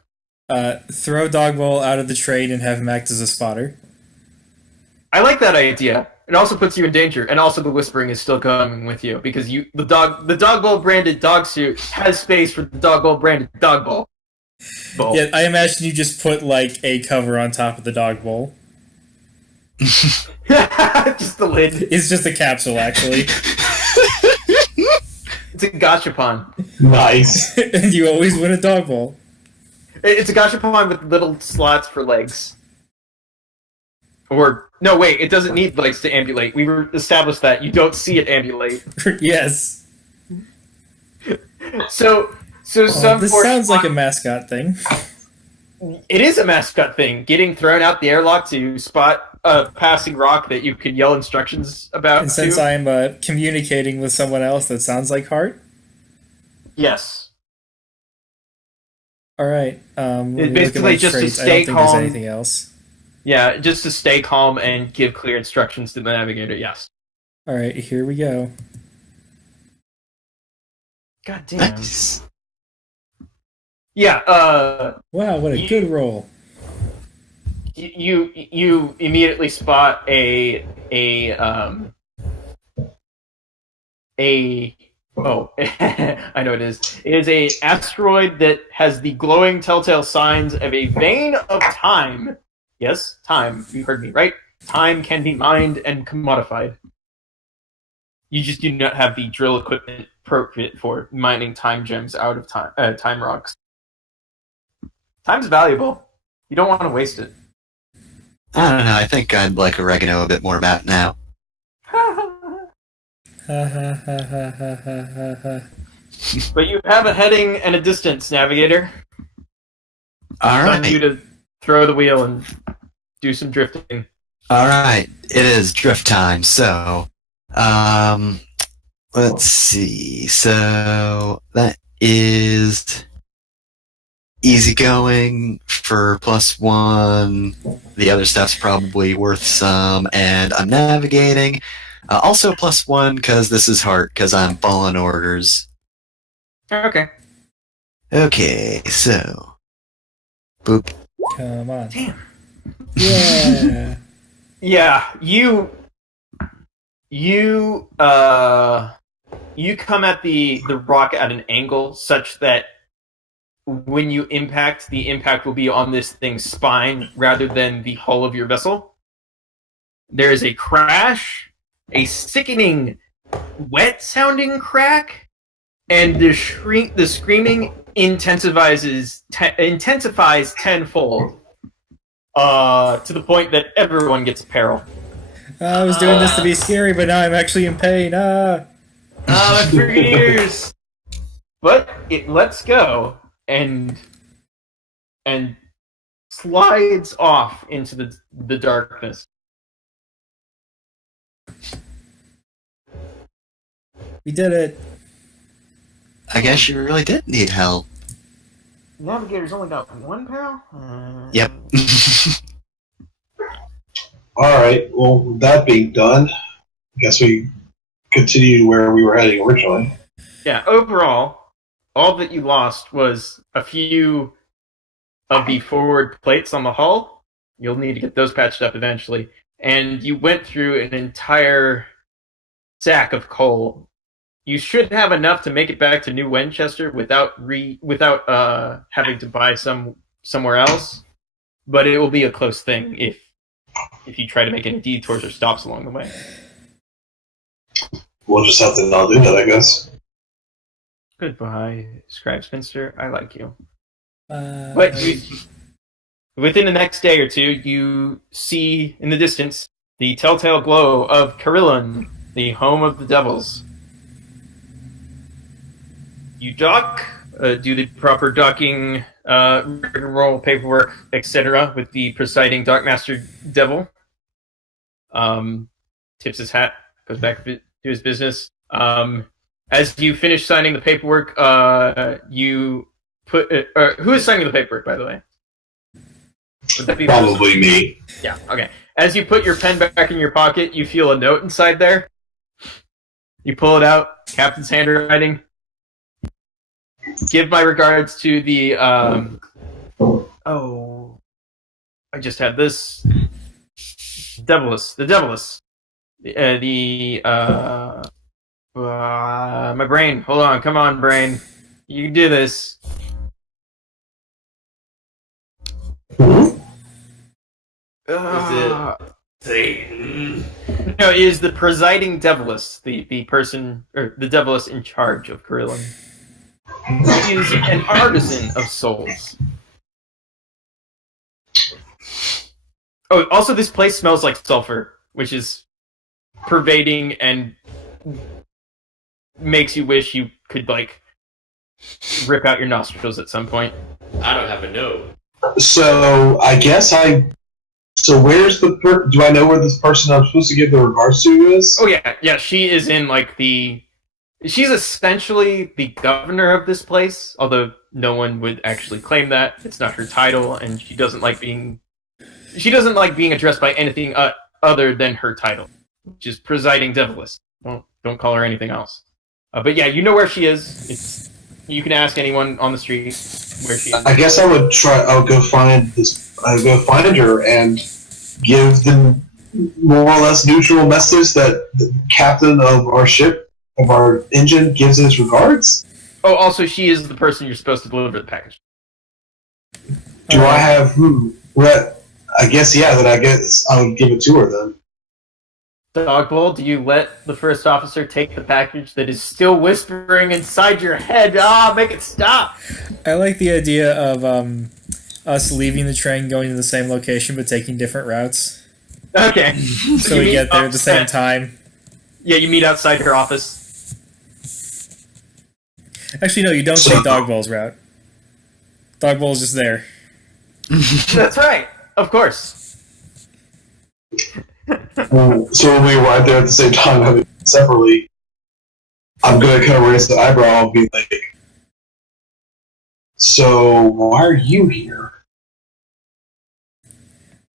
Throw Dogbowl out of the train and have him act as a spotter. I like that idea. It also puts you in danger, and also the whispering is still coming with you because the dog bowl branded dog suit has space for the dog bowl branded dog bowl. Yeah, I imagine you just put like a cover on top of the dog bowl. Just the lid. It's just a capsule, actually. It's a gachapon. Nice. And you always win a dog bowl. It's a gachapon with little slots for legs. Or no, wait, it doesn't need legs to ambulate. We established that you don't see it ambulate. Yes. So Oh, some this portion- sounds like a mascot thing. It is a mascot thing. Getting thrown out the airlock to spot a passing rock that you can yell instructions about. And since to. I'm communicating with someone else that sounds like Hart, Yes. all right. When we look at basically my just to traits, I stay don't think there's calm. anything else. Yeah, just to stay calm and give clear instructions to the navigator, yes. All right, here we go. God damn. Nice. Yeah, Wow, what a You- good roll. you immediately spot a oh I know it is. It is a asteroid that has the glowing telltale signs of a vein of time. Yes, time. You heard me, right? Time can be mined and commodified. You just do not have the drill equipment appropriate for mining time gems out of time rocks. Time's valuable. You don't want to waste it. I don't know. I think I'd like oregano a bit more about now. Ha ha ha ha ha ha ha ha. But you have a heading and a distance, navigator. All It's on you right. to throw the wheel and do some drifting. All right. It is drift time. So, let's see. So that is easygoing for +1. The other stuff's probably worth some, and I'm navigating. Also +1 because this is hard because I'm following orders. Okay. Okay, so boop. Come on. Damn. Yeah. Yeah, you come at the rock at an angle such that when you impact, the impact will be on this thing's spine rather than the hull of your vessel. There is a crash, a sickening, wet-sounding crack, and the screaming intensifies tenfold, to the point that everyone gets a peril. I was doing this to be scary, but now I'm actually in pain. Ah. My freaking ears! But it lets go and slides off into the darkness. We did it. I guess you really did need help. Navigator's only got one peril? Yep. Alright, well, with that being done, I guess we continue where we were heading originally. Yeah, overall, all that you lost was a few of the forward plates on the hull. You'll need to get those patched up eventually. And you went through an entire sack of coal. You should have enough to make it back to New Winchester without having to buy somewhere else. But it will be a close thing if you try to make any detours or stops along the way. We'll just have to not do that, I guess. Goodbye, Scribe Spinster. I like you. But But within the next day or two, you see in the distance the telltale glow of Carillon, the home of the devils. You dock, do the proper docking, roll paperwork, etc., with the presiding dockmaster devil. Tips his hat, goes back to his business. As you finish signing the paperwork, you put. Who is signing the paperwork, by the way? Would that be Probably me. Yeah. Okay. As you put your pen back in your pocket, you feel a note inside there. You pull it out. Captain's handwriting. Give my regards to the. Oh, I just had this. Devilus. The Devilus. My brain. Hold on. Come on, brain. You can do this. Satan. No, it is the presiding Devilus, the person, or the Devilus in charge of Corillon. He is an artisan of souls. Oh, also this place smells like sulfur, which is pervading and makes you wish you could, like, rip out your nostrils at some point. I don't have a note. So I guess So where's the? Do I know where this person I'm supposed to give the regards to is? Oh yeah, she is in, like, she's essentially the governor of this place, although no one would actually claim that. It's not her title, and she doesn't like being addressed by anything other than her title, which is presiding Devilus. Don't call her anything else. But yeah, you know where she is. You can ask anyone on the street where she is. I guess I'll go find this. I'll go find her and give the more or less neutral message that the captain of our ship, of our engine, gives his regards. Oh, also, she is the person you're supposed to deliver the package. Do I have who? I guess yeah. Then I guess I would give it to her then. Dogbowl, do you let the first officer take the package that is still whispering inside your head? Make it stop! I like the idea of us leaving the train, going to the same location, but taking different routes. Okay. So you we meet get there at the same outside- time. Yeah, you meet outside her office. Actually, no, you don't take Dogball's route. Dogball's just there. That's right. Of course. So when we arrive there at the same time, I mean, separately, I'm gonna kind of raise the eyebrow and be like, "So why are you here?"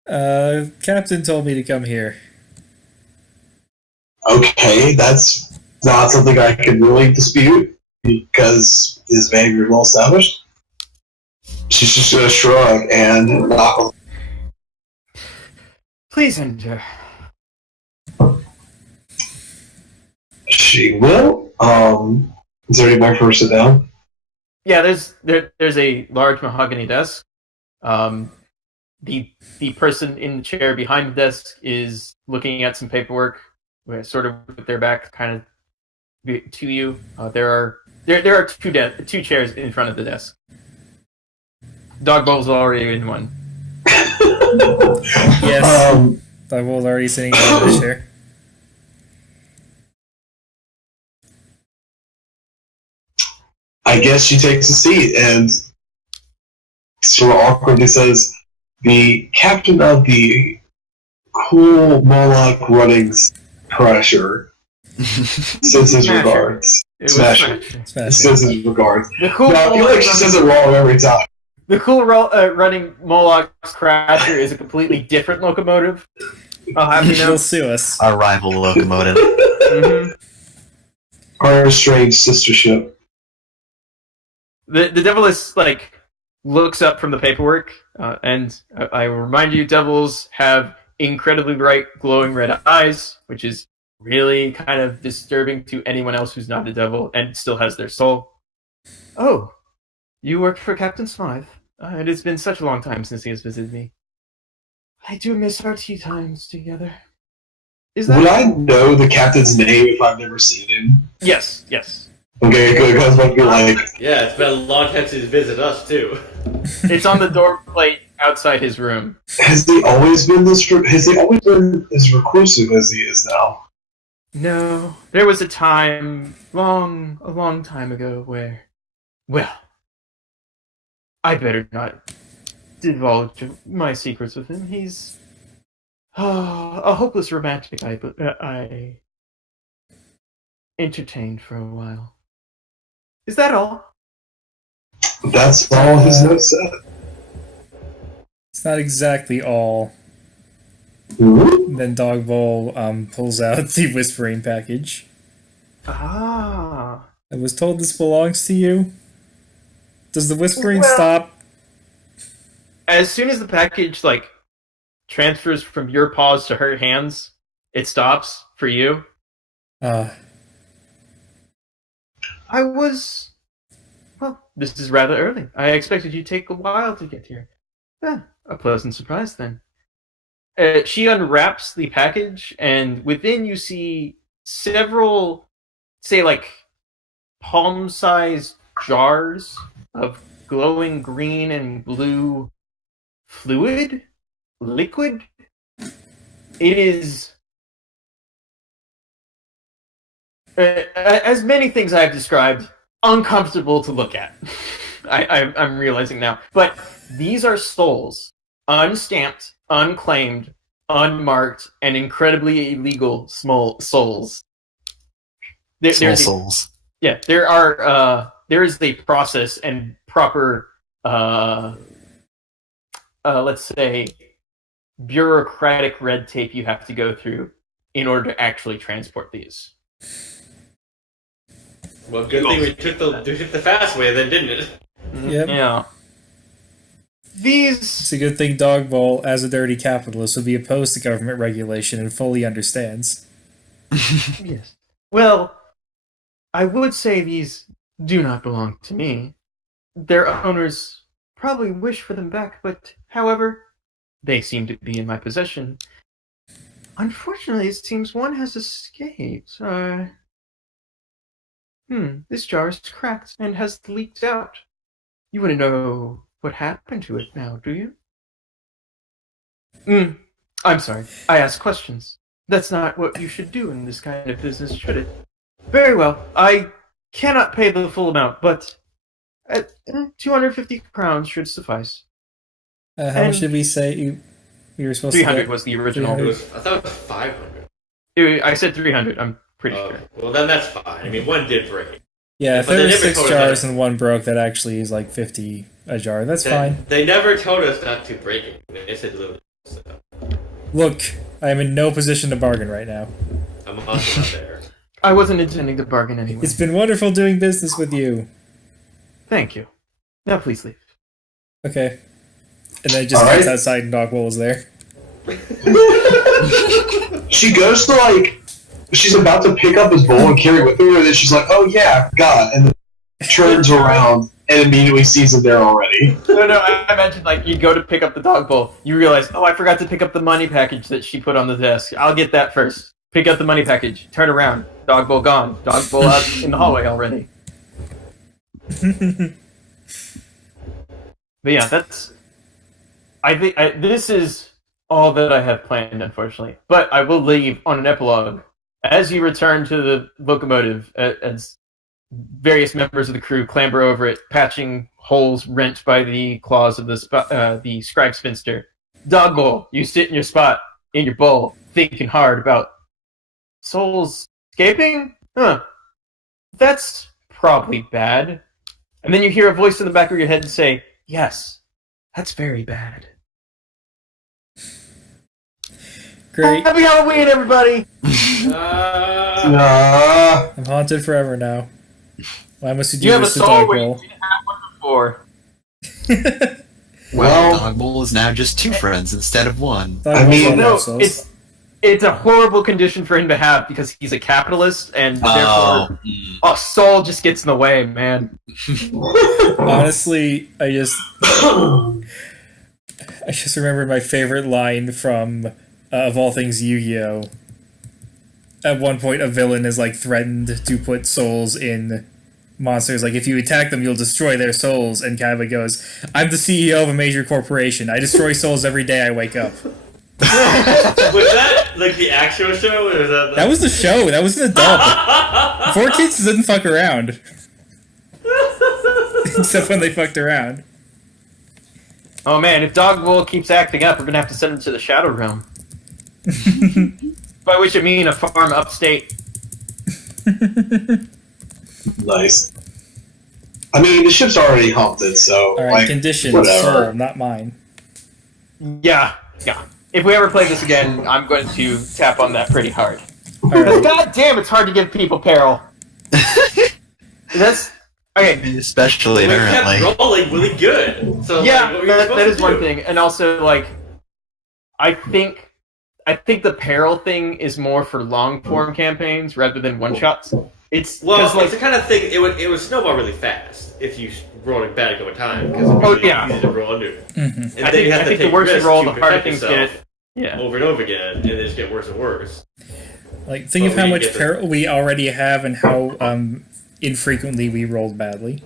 Captain told me to come here. Okay, that's not something I can really dispute because his behavior is well established. She's just gonna shrug and not. Please enter. She will. Is there anybody for her to sit down? Yeah, there's a large mahogany desk. The person in the chair behind the desk is looking at some paperwork, sort of with their back kind of to you. There are two chairs in front of the desk. Dogball's already in one. Yes. Dogball's already sitting in the chair. I guess she takes a seat and sort of awkwardly says, "The captain of the cool Moloch Runnings Crusher says his regards." It was Smasher. Smash Says it. his regards. The cool. Now, I feel like she says it wrong every time. The cool running Moloch Crasher is a completely different locomotive. I'll have you know. She'll sue us. Our rival locomotive. Mhm. Our strange sister ship. The Devilus, like, looks up from the paperwork, and I will remind you, devils have incredibly bright, glowing red eyes, which is really kind of disturbing to anyone else who's not a devil and still has their soul. Oh, you work for Captain Smythe. It has been such a long time since he has visited me. I do miss our tea times together. Is that? Would I know the captain's name if I've never seen him? Yes. Okay, good. Because I was about to be like, Yeah, it's been a long time since he's visited us too. It's on the door plate outside his room. has he always been as reclusive as he is now? No, there was a time, a long time ago where, well, I better not divulge my secrets with him. He's a hopeless romantic. entertained for a while. Is that all? That's all his note said. It's not exactly all. Ooh. And then Dog Bowl pulls out the whispering package. Ah. I was told this belongs to you. Does the whispering Well- stop? As soon as the package, like, transfers from your paws to her hands, it stops for you. Well, this is rather early. I expected you to take a while to get here. A pleasant surprise, then. She unwraps the package, and within you see several, say, like, palm-sized jars of glowing green and blue liquid. It is, as many things I've described, uncomfortable to look at. I'm realizing now. But these are souls, unstamped, unclaimed, unmarked, and incredibly illegal small souls. Soul souls. Yeah, there is a process and proper, let's say, bureaucratic red tape you have to go through in order to actually transport these. Well, good thing we took the fast way then, didn't it? Yep. Yeah. It's These, a good thing Dog Bowl, as a dirty capitalist, would be opposed to government regulation and fully understands. yes. Well, I would say these do not belong to me. Their owners probably wish for them back, but however, they seem to be in my possession. Unfortunately, it seems one has escaped. This jar is cracked and has leaked out. You wouldn't know what happened to it now, do you? I'm sorry. I ask questions. That's not what you should do in this kind of business, should it? Very well. I cannot pay the full amount, but 250 crowns should suffice. How And- much did we say you were supposed 300 to was the original. 300. I thought it was 500. I said 300, I'm pretty sure. Well, then that's fine. I mean, one did break. Yeah, if But there they were never 6 told us jars that. and one broke, that actually is like 50 a jar. That's fine. They never told us not to break it. They said little. So Look, I am in no position to bargain right now. I'm also not there. I wasn't intending to bargain anyway. It's been wonderful doing business with you. Thank you. Now please leave. Okay. And then it just All gets right. outside and Dog Bowl is there. She goes to like, she's about to pick up his bowl and carry it with her, and then she's like, "Oh yeah, I forgot," and then turns around and immediately sees him there already. No, I imagine like you go to pick up the dog bowl, you realize, oh, I forgot to pick up the money package that she put on the desk. I'll get that first. Pick up the money package. Turn around. Dog bowl gone. Dog bowl out in the hallway already. But yeah, that's. I think this is all that I have planned, unfortunately. But I will leave on an epilogue. As you return to the locomotive, as various members of the crew clamber over it, patching holes rent by the claws of the scribe spinster. Dog bowl, you sit in your spot, in your bowl, thinking hard about souls escaping? That's probably bad. And then you hear a voice in the back of your head say, yes, that's very bad. Great. Happy Halloween, everybody! I'm haunted forever now. Why must you do You have a this to soul Dog where you Bowl? didn't have one before. Well, Well- Dog Bowl is now just 2 friends instead of 1. Dog I Bowl's mean- all No, assholes. it's a horrible condition for him to have because he's a capitalist and therefore a soul just gets in the way, man. Honestly, I just remembered my favorite line from of all things Yu-Gi-Oh. At one point, a villain is like threatened to put souls in monsters. Like, if you attack them, you'll destroy their souls. And Kaiba goes, "I'm the CEO of a major corporation. I destroy souls every day I wake up." Was that like the actual show, or was that? That was the show. That was an adult. 4Kids didn't fuck around, except when they fucked around. Oh man, if Dog Bowl keeps acting up, we're gonna have to send him to the Shadow Realm. By which I mean a farm upstate. Nice. I mean, the ship's already humped it, so All right, like, conditions, whatever. sir, not mine. Yeah. If we ever play this again, I'm going to tap on that pretty hard. All Because right. god damn, it's hard to give people peril. That's okay. Especially We kept apparently. rolling really good. So Yeah, like, what were you that supposed is to one do? thing, and also like, I think the peril thing is more for long form campaigns rather than one shots. It's Well, 'cause, like, it's the kind of thing. It would snowball really fast if you roll it bad over time because Oh, it's really yeah. easy to roll under. Mhm. And I then you think, have I to think the take worse you risks roll, to the harder protect things yourself get. Yeah. over and over again, and they just get worse and worse. Like, think But of how we much get the- peril we already have and how infrequently we rolled badly.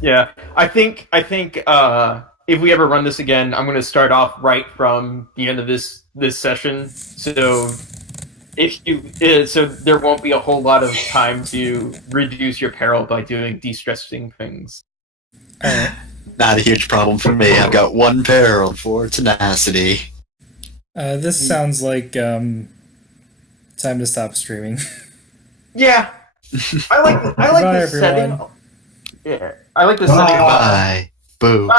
Yeah, I think if we ever run this again, I'm going to start off right from the end of this session. So so there won't be a whole lot of time to reduce your peril by doing de-stressing things. All right. Not a huge problem for me. I've got one peril for tenacity. This sounds like time to stop streaming. Yeah, I like Bye, this setting. everyone. Yeah, I like this setting. Bye. Bye. Boo.